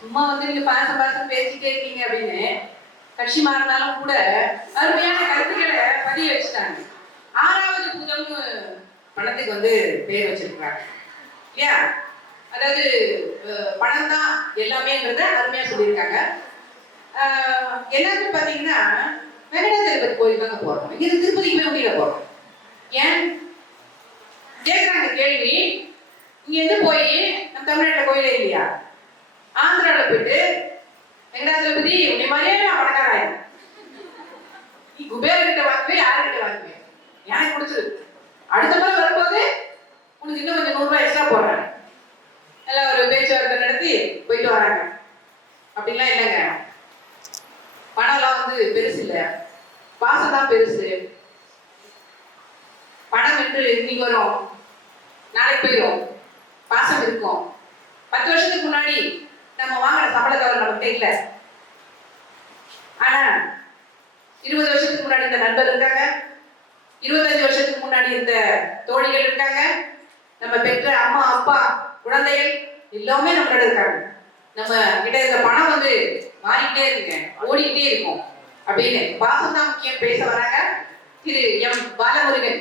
சும்மா நீங்க பாசம் பேசிட்டே இருக்கீங்க அப்படின்னு கட்சி மாறினாலும் கூட அருமையான கருத்துக்களை பதிய வச்சுட்டாங்க. 6வது பூதம்னு பணத்துக்கு பேர் வச்சிருக்காங்க இல்லையா? அதாவது பணம் தான் எல்லாமேன்றத அருமையா சொல்லியிருக்காங்க. எல்லாருமே பாத்தீங்கன்னா வெங்கடாச்சலபதி கோயில் தாங்க போறோம். இங்க திருப்பதிக்கு போய் முடியல போறோம். ஏன் கேட்குறாங்க கேள்வி. இங்க போய் நம்ம தமிழ்நாட்டில் கோயிலே இல்லையா? ஆந்திராவில் போயிட்டு வெங்கடாச்சலபதி உன்னை மாதிரியே நான் பணக்காராயன், நீ குபேரகிட்ட வாங்குவே யாருக்கிட்ட வாங்குவேன், எனக்கு பிடிச்சது. அடுத்த முறை வரும்போது உனக்கு இன்னும் கொஞ்சம் 100 ரூபாய் எக்ஸ்ட்ரா போடுறேன். எல்லாம் ஒரு பேச்சுவார்த்தை நடத்தி போயிட்டு வராங்க. அப்படிலாம் இல்லைங்க. பணம்லாம் வந்து பெருசு இல்லை, பாசம் தான் பெருசு. பணம் என்று இன்னைக்கு வரும், நாளைக்கு போயிடும். பாசம் இருக்கும். 10 வருஷத்துக்கு முன்னாடி நம்ம வாங்கின சம்பளத்தவர் நம்மகிட்ட இல்லை. ஆனா 20 வருஷத்துக்கு முன்னாடி இந்த நண்பர் இருக்காங்க, 25 வருஷத்துக்கு முன்னாடி இந்த தோழிகள் இருக்காங்க, நம்ம பெற்ற அம்மா அப்பா குழந்தைகள் எல்லாமே நம்மளோட இருக்காங்க. நம்ம கிட்ட இருக்க பணம் வந்து மாறிக்கிட்டே இருக்குங்க, ஓடிக்கிட்டே இருக்கும். அப்படின்னு பாசம் தான் முக்கியம் பேச வராங்க திரு எம் பாலமுருகன்.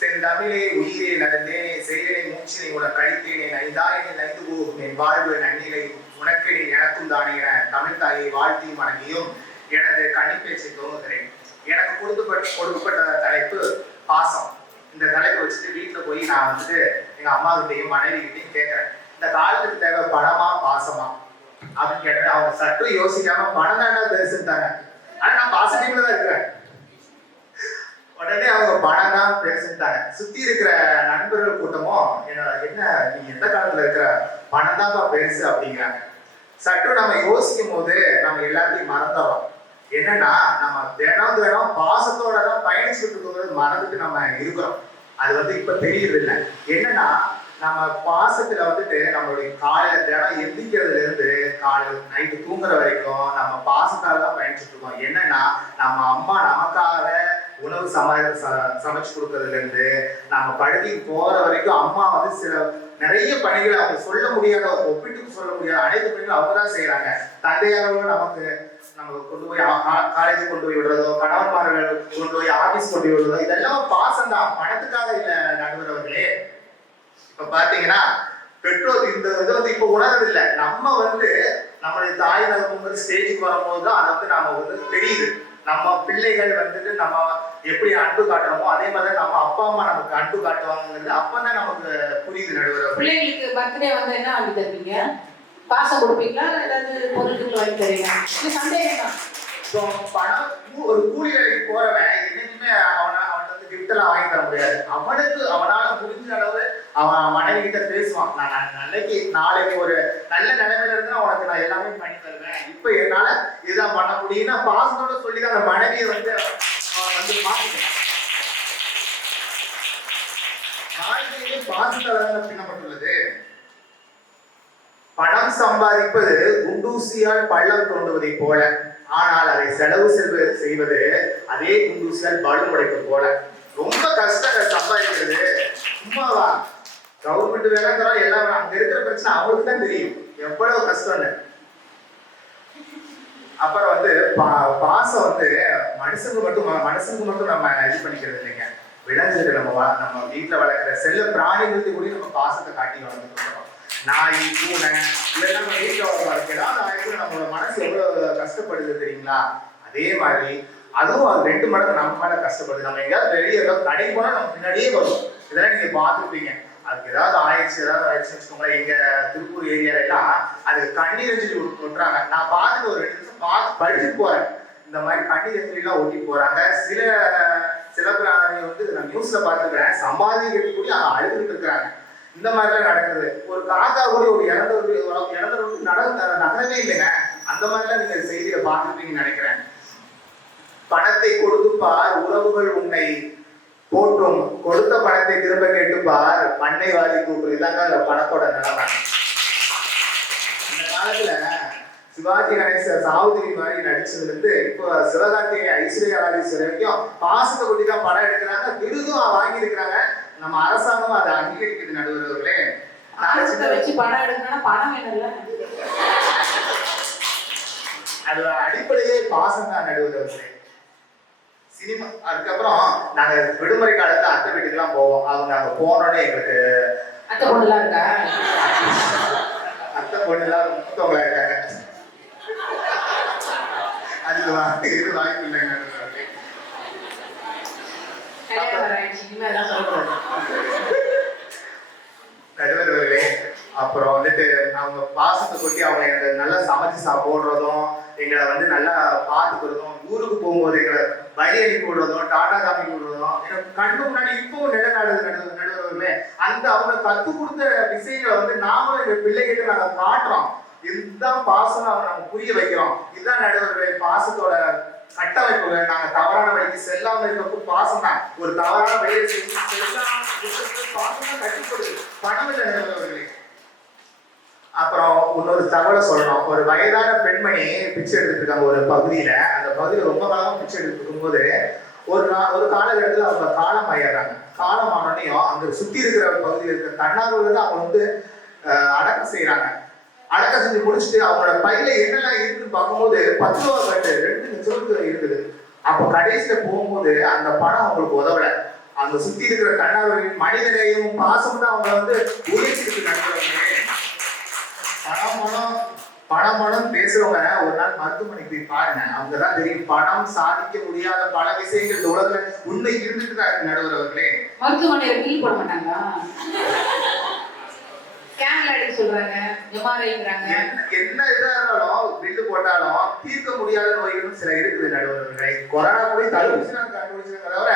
செந்தமிழே உயிரே நடந்தேனே செயலை மூச்சினை உனக்கு கழித்தேனே நைந்தாயினை நைந்து போகும் என் வாழ்வு நன்னிலை உனக்கினை எனக்கும் தானே என தமிழ் தாயை வாழ்த்தியும் வணங்கியும் எனது கணிப்பேச்சை துவங்குகிறேன். எனக்கு கொடுக்கப்பட்ட தலைப்பு பாசம். இந்த தலைப்பை வச்சுட்டு வீட்டுல போய் நான் வந்துட்டு எங்க அம்மா கிட்டையும் மனைவி கிட்டையும் கேட்கிறேன், இந்த காலத்துக்கு தேவை பணமா பாசமா அப்படின்னு கேட்டேன். அவங்க சற்று யோசிக்காம பணம் தாண்டா பெருசுட்டாங்க. ஆனா நான் பாசிட்டிவ்ல தான் இருக்கிறேன். உடனே அவங்க பணம் தான் பேசிட்டாங்க. சுத்தி இருக்கிற நண்பர்கள் கூட்டமும் என்ன நீ எந்த காலத்துல இருக்கிற பணம் தான்ப்பா பெருசு அப்படிங்கிறாங்க. சற்று நம்ம யோசிக்கும் போது நம்ம எல்லாத்தையும் மறந்துடுறோம். என்னன்னா நம்ம தினம் பாசத்தோட தான் பயணிச்சுட்டு இருக்கிறது மறந்துட்டு நம்ம இருக்கிறோம். அது வந்து இப்ப தெரியுது இல்லை. என்னன்னா நம்ம பாசத்துல வந்துட்டு நம்மளுடைய காலையில தினம் எந்திக்கிறதுல இருந்து காலையில நைட்டு தூங்குற வரைக்கும் நம்ம பாசத்தால தான் பயணிச்சுட்டு இருக்கோம். என்னன்னா நம்ம அம்மா நமக்காக உணவு சமைச்சு கொடுக்கறதுல இருந்து நம்ம படுக்கைக்கு போற வரைக்கும் அம்மா வந்து நிறைய பணிகளை அவங்க சொல்ல முடியாத, ஒப்பிட்டுக்கு சொல்ல முடியாத அனைத்து பணிகளும் அவங்க தான் செய்யறாங்க. தந்தையாரோட நம்ம கொண்டு போய் காலேஜ் கொண்டு போய் விடுறதோ, கணவன்மார்கள் கொண்டு போய் ஆபீஸ் கொண்டு போய் விடுறதோ, இதெல்லாம் பாசம் தான், பணத்துக்காக இல்ல நடுவரவர்களே. இப்ப பாத்தீங்கன்னா பெற்றோர் இந்த இதை வந்து இப்ப உணர்றதில்லை. நம்ம வந்து நம்மளுடைய தாய் தகப்பன் ஸ்டேஜுக்கு வரும்போது தான் அதை வந்து நாம வந்து தெரியுது. நம்ம பிள்ளைகள் வந்துட்டு நம்ம எப்படி அன்பு காட்டுறோமோ அதே மாதிரி நம்ம அப்பா அம்மா நமக்கு அன்பு காட்டுவாங்கிறது அப்பதான் நமக்கு புரியுது. நடுவர் பிள்ளைங்களுக்கு பர்த்டே வந்து என்ன வாங்கி தருவீங்க? பாசம் கொடுப்பீங்களா, ஏதாவது பொருட்கள் வாங்கி தருவீங்க? இது சந்தேகம் தான். ஸோ பணம் ஒரு கூலி வேலைக்கு போறவன் என்னைக்குமே அவன்கிட்ட வந்து கிஃப்ட் எல்லாம் வாங்கி தர முடியாது. அவனால முடிஞ்ச அளவு அவன் மனைவி கிட்ட பேசுவான், நான் நாளைக்கு ஒரு நல்ல நிலைமையில இருந்தா உனக்கு நான் எல்லாமே பண்ணி தருவேன், இப்ப என்னால இதுதான் பண்ண முடியும்னா பாசத்தோட சொல்லிதான் அந்த மனைவியை வந்து மாத்திட்டேன். வாழ்க்கையிலே பாசத்தால பின்னப்பட்டுள்ளது. பணம் சம்பாதிப்பது குண்டூசியால் பள்ளம் தோண்டுவதை போல, ஆனால் அதை செலவு செய்வது அதே குண்டூசியால் பலூன் உடைப்பது போல. ரொம்ப கஷ்டம் சம்பாதிக்கிறது. சும்மாவா? கவர்மெண்ட் வேலைங்கிறோம் எல்லாம், அங்க இருக்கிற பிரச்சனை அவங்களுக்கு தான் தெரியும் எவ்வளவு கஷ்டம்னு. அப்புறம் வந்து பாசம் வந்து மனுஷங்க மட்டும் நம்ம இது பண்ணிக்கிறது இல்லைங்க. விலங்குகள் நம்ம வீட்டுல வளர்க்கிற செல்ல பிராணிகளுக்கு கூட நம்ம பாசத்தை காட்டி வளர்ந்துருக்கோம். நாய், பூனை இதெல்லாம் நம்ம வீட்டுல வளர்க்க ஏதாவது ஆயிடுச்சு நம்மளோட மனசு எவ்வளவு கஷ்டப்படுது தெரியுங்களா? அதே மாதிரி அதுவும் அது 2 மடங்கு நம்ம மேல கஷ்டப்படுது. நம்ம எங்கேயாவது வெளியே ஏதாவது கடைக்கு போனா நம்ம பின்னாடியே வரும். இதெல்லாம் நீங்க பார்த்துருப்பீங்க. அதுக்கு ஏதாவது ஆயிடுச்சுன்னு வச்சுக்கோங்களேன். எங்க திருப்பூர் ஏரியால எல்லாம் அது கண்ணீர் அஞ்சலி ஒட்டுறாங்க. நான் பார்த்துட்டு ஒரு 2 நிமிஷம் படிச்சுட்டு போறேன். இந்த மாதிரி கண்ணீர் அஞ்சலி எல்லாம் ஒட்டி போறாங்க. சில பிராணி வந்து நான் நியூஸ்ல பார்த்துக்கிறேன், சமாதி கட்டி கூட அங்க அழுதுட்டு இருக்கிறாங்க. இந்த மாதிரிலாம் நடக்குது. ஒரு காக்கா கூட ஒரு இறந்தவருக்கு நகரவே இல்லைங்க. அந்த மாதிரிலாம் நீங்க செய்தியை பார்த்துருப்பீங்கன்னு நினைக்கிறேன். பணத்தை கொடுத்துப்பார் உறவுகள் உன்னை போட்டும், கொடுத்த பணத்தை திரும்ப கேட்டுப்பார் மண்ணை வாரி தூக்கு. இதாங்க பணத்தோட நிலைமை. இந்த காலத்துல சிவாஜி கணேசன் சாவுதிரி மாதிரி நடிச்சதுல இருந்து இப்போ சிவகார்த்திகேயன் ஐஸ்வர்யா ராஜேஸ்வரி வரைக்கும் பாசத்தை கொட்டி தான் படம் எடுக்கிறாங்க. விருதும் வாங்கி இருக்கிறாங்க. நம்ம அரசாங்கம் அதை அங்கீகரிக்குது. நடுவர்களே, வச்சு படம் எடுக்கணும்னா பணம் வேணும்ல. அது அடிப்படையே பாசம் தான் நடுவர்களே. சினிமா அதுக்கப்புறம் நாங்க விடுமுறை காலத்துல அத்தை வீட்டுக்கெல்லாம் போவோம். அவங்க அங்க போனோடனே எங்களுக்கு அத்தை பொண்ணுலாம் இருக்கா? அத்தை பொண்ணுலாம் மூத்தவங்களா இருக்காங்க. அதுக்கு வாய்ப்பு இல்லைங்க. நடுவர்களே, அப்புறம் வந்துட்டு அவங்க பாசத்தை கொட்டி அவங்க எங்களுக்கு நல்லா சமைச்சு போடுறதும், எங்களை வந்து நல்லா பார்த்துக்கிறதும், ஊருக்கு போகும்போது எங்களை வழி அனுப்பி விடுறதும், டாடா காமி விடுறதும், எனக்கு கண்ணு முன்னாடி இப்பவும் நடுவர்களே அந்த அவங்க கற்றுக் கொடுத்த விஷயங்களை வந்து நாமளும் எங்க பிள்ளைகிட்ட நாங்கள் காட்டுறோம். இதுதான் பாசம், அவங்க நம்ம புரிய வைக்கிறோம். இதுதான் நடுவர்களே பாசத்தோட கட்டமைப்புல. நாங்க தவறான வழிக்கு செல்லாம இருக்க பாசம் தான். ஒரு தவறான வழியை பாசம் தான் கட்டி கொடுக்குது, பணம் இல்லை நடுவர்களே. அப்புறம் இன்னொரு தகவலை சொல்லணும். ஒரு வயதான பெண்மணி பிச்சை எடுத்துட்டு இருக்காங்க ஒரு பகுதியில. அந்த பகுதியில் ரொம்ப காலமா பிச்சை எடுத்துட்டு இருக்கும்போது ஒரு காலகட்டத்தில் அவங்க காலம் ஆயிடுறாங்க. காலம் ஆனோடனையும் அங்க சுத்தி இருக்கிற பகுதியில் இருக்கிற தன்னார்வலர்கள் அவங்க வந்து அடக்கம் செய்யறாங்க. அடக்கம் செஞ்சு முடிச்சுட்டு அவங்களோட பையில என்னெல்லாம் இருக்குன்னு பார்க்கும்போது 10 ரூபா கட்டு 2 லட்சம் இருக்குது. அப்போ கடைசியில போகும்போது அந்த பணம் அவங்களுக்கு உதவல. அங்க சுத்தி இருக்கிற தன்னார்வலர்களின் மனிதனையும் பாசம் தான் அவங்க வந்து உயர்த்திட்டு நடத்துறாங்க. பணம் பேசுறவங்க ஒரு நாள் மருத்துவமனைக்கு போய் பாருங்க. அவங்கதான் தெரியும் பணம் சாதிக்க முடியாத பல விஷயங்கள் இந்த உலகத்துல உண்மை இருந்துட்டு தான் இருக்கு நடுவர்களே. மருத்துவமனையில பில் போட மாட்டாங்க, ஸ்கேன்ல எடுக்க சொல்றாங்க, எம்ஆர்ஐங்கிறாங்க. என்ன இதா இருந்தாலும் பில்லு போட்டாலும் தீர்க்க முடியாத நோய்களும் சில இருக்குது நடுவர்களே. கொரோனா கூட தடுப்பூசி கண்டுபிடிச்சாங்க, தவிர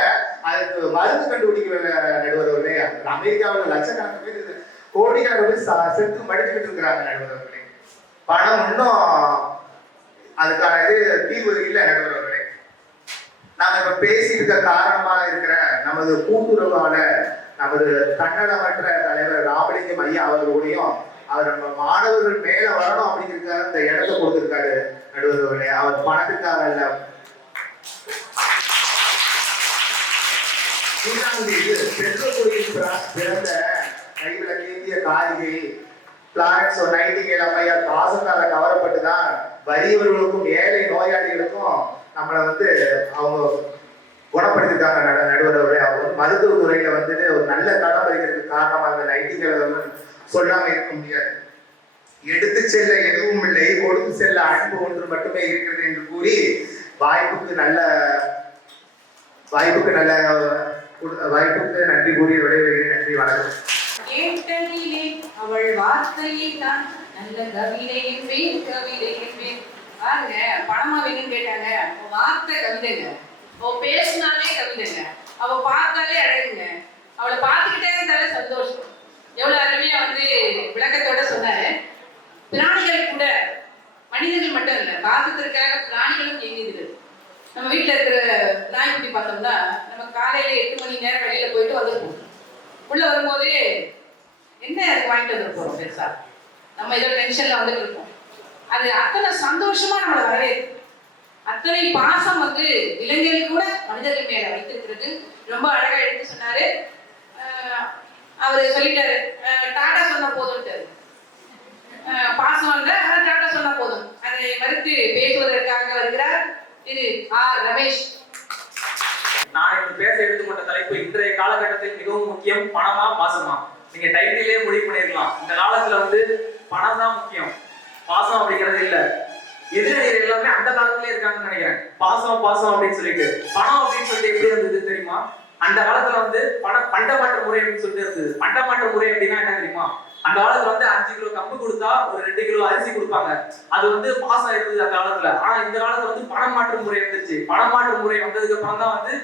அதுக்கு மருந்து கண்டுபிடிக்க நடுவர்களே. அமெரிக்காவில் லட்சக்கணக்கு பேர் கோடிக்கணக்கு பேர் செத்து மடிச்சுக்கிட்டு இருக்கிறாங்க நடுவர்களே. பணம் இன்னும் அதுக்கான தீர்வு இல்லை நடுவர்களே. நாம இப்ப பேசியிருக்க காரணமா இருக்கிற நமது கூட்டுறவாளர், நமது தன்னலமற்ற தலைவர் ராமலிங்கம் ஐயா அவர்களுடையும் அவர் நம்ம மாணவர்கள் மேல வரணும் அப்படிங்கிறதுக்காக இந்த இடத்தை கொடுத்திருக்காரு நடுவர்களே. அவர் பணத்துக்காக இல்ல. பெற்றோர்களில் பிறந்த கைவிளக்கேந்திய காரிகை பிளாரன்ஸ் நைட்டிங்கேல் அம்மையார் பாசத்தால கவரப்பட்டுதான் வறியவர்களுக்கும் ஏழை நோயாளிகளுக்கும் நம்மளை வந்து அவங்க குணப்படுத்திருக்காங்க நடுவர்களே. அவங்க மருத்துவ துறையில வந்துட்டு ஒரு நல்ல தடம் வைக்கிறதுக்கு காரணமா அந்த நைட்டிங்கேல சொல்லாம இருக்க முடியாது. எடுத்து செல்ல எதுவும் இல்லை, கொடுத்து செல்ல அன்பு ஒன்று மட்டுமே இருக்கிறது என்று கூறி வாய்ப்புக்கு நன்றி கூறி விடைபெறுகிறேன். நன்றி, வணக்கம். கேட்டதிலே அவள் வார்த்தையை தான் நல்ல கவிதை என்பேன். பாருங்க, பணமா வேணும்னு கேட்டாங்க, வார்த்தை கவிதைங்க. அவ பேசினாலே கவிதைங்க, அவ பார்த்தாலே அழகுங்க, அவளை பார்த்துக்கிட்டே இருந்தாலே சந்தோஷம். எவ்வளவு அருமையா வந்து விளக்கத்தோட சொன்னாரு. பிராணிகள் கூட, மனிதர்கள் மட்டும் இல்லை, பாசத்திற்காக பிராணிகளும் இயங்குது. நம்ம வீட்டுல இருக்கிற நாய்க்குட்டி பார்த்தோம்னா நம்ம காலையில 8 மணி நேரம் வெளியில போயிட்டு வந்துருப்போம். உள்ள வரும்போது என்ன அதுக்கு வாங்கிட்டு வந்துருப்போம் பெருசா, நம்ம ஏதோ டென்ஷன்ல வந்துட்டு இருப்போம். அது அத்தனை சந்தோஷமா நம்மளை வரவேற்கும். அத்தனை பாசம் வந்து விலங்குகள் கூட மனிதர்கள் மேல வைத்திருக்கிறது. ரொம்ப அழகா எடுத்து சொன்னாரு. அவரு சொல்லிட்டாரு, டாடா சொன்ன போதும்ட்டாரு. பாசம் வந்த டாடா சொன்ன போதும். அதை மறுத்து பேசுவதற்காக வருகிறார் திரு ஆர் ரமேஷ். நான் இன்று பேச எடுத்துக்கொண்ட தலைப்பு இன்றைய காலகட்டத்தில் மிகவும் முக்கியம். பணமா பாசமா? நீங்க டைட்டிலே முடிவு பண்ணிருக்கலாம். இந்த காலத்துல வந்து பணம் தான் முக்கியம், பாசம் அப்படிங்கிறது இல்ல. எதிரிகள் எல்லாமே அந்த காலத்திலே இருக்காங்கன்னு நினைக்கிறேன். பாசம் அப்படின்னு சொல்லிட்டு பணம் அப்படின்னு சொல்லிட்டு எப்படி இருந்தது தெரியுமா? அந்த காலத்துல வந்து பண்டமாற்ற முறை அப்படின்னு சொல்லிட்டு இருந்தது. பண்டமாற்ற முறை அப்படின்னா என்ன தெரியுமா? அந்த காலத்துல வந்து 5 கிலோ கம்பு கொடுத்தா ஒரு 2 கிலோ அரிசி கொடுப்பாங்க. அது வந்து பாசம் இருந்தது அந்த காலத்துல. ஆனா இந்த காலத்துல வந்து பணமாற்ற முறை இருந்துச்சு. பணமாற்ற முறை வந்ததுக்கு அப்புறம் தான் வந்து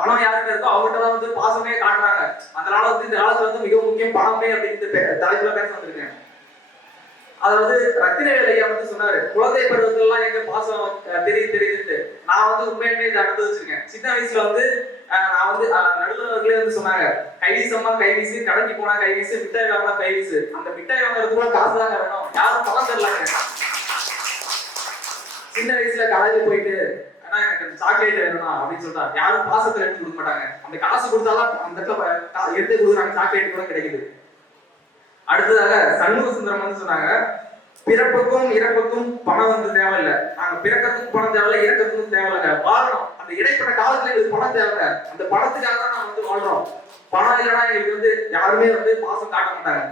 பணம் யாருக்கு இருக்கோ அவர்கிட்ட தான் வந்து பாசமே காட்டுறாங்க. அதனால வந்து இந்த காலத்துல வந்து மிக முக்கியம் பணமே அப்படின்னு தலைப்புல பேச வந்திருக்கேன். அதாவது ரத்தினவேல் ஐயா வந்து சொன்னாரு, குழந்தை பருவத்துல எல்லாம் எங்க பாசம் தெரியுது. நான் வந்து உண்மையுமே இதை அனுபவிச்சிருக்கேன். சின்ன வயசுல வந்து நான் வந்து நடுவர்களே வந்து சொன்னாங்க, கைவீசம்மா கைவீசு, கடைக்கு போனா கைவீசு, மிட்டாய் வாங்கினா கைவீசு. அந்த மிட்டாய் வாங்குறது கூட காசு தாங்க வேணும், யாரும் பணம் தரலாங்க. சின்ன வயசுல கடைக்கு போயிட்டு எனக்கு சாக்லேட் வேணும்னா அப்படின்னு சொல்றா, யாரும் பாசத்துல எடுத்து கொடுக்க மாட்டாங்க. அந்த காசு கொடுத்தாலும் அந்த எடுத்து கொடுக்குறாங்க, சாக்லேட் கூட கிடைக்குது. அடுத்ததாக சண்முக சுந்தரம் வந்து சொன்னாங்க, பிறப்புக்கும் இறப்புக்கும் பணம் வந்து தேவையில்லை. நாங்க பிறக்கிறதுக்கும் பணம் தேவையில்லை, இறக்கிறதுக்கும் தேவையில்லைங்க, வாழணும். அந்த இடைப்பட்ட காலத்துல எங்களுக்கு பணம் தேவையில்லை. அந்த பணத்துக்காக தான் நாங்க வந்து வாழ்றோம். பணம் இல்லைன்னா எங்களுக்கு வந்து யாருமே வந்து பாசம் காட்ட மாட்டாங்க.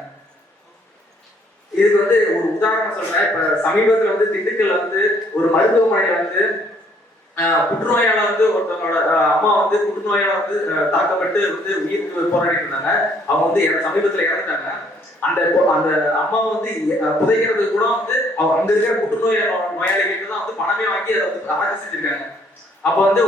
இதுக்கு வந்து ஒரு உதாரணம் சொல்றேன். இப்ப சமீபத்துல வந்து திண்டுக்கல்ல வந்து ஒரு மருத்துவமனையில வந்து புற்றுநோயால வந்து ஒருத்தவங்களோட அம்மா வந்து புற்றுநோயால வந்து தாக்கப்பட்டு வந்து உயிருக்கு போராடிட்டு இருந்தாங்க. அவங்க வந்து சமீபத்துல இறந்துட்டாங்க. அந்த அம்மா வந்து புதைக்கிறது கூட வந்து அங்க இருக்கிற புற்றுநோய் நோயாளிகளுக்கு தான் வந்து பணமே வாங்கி அதை வந்து அடக்க செஞ்சிருக்காங்க. அப்ப வந்து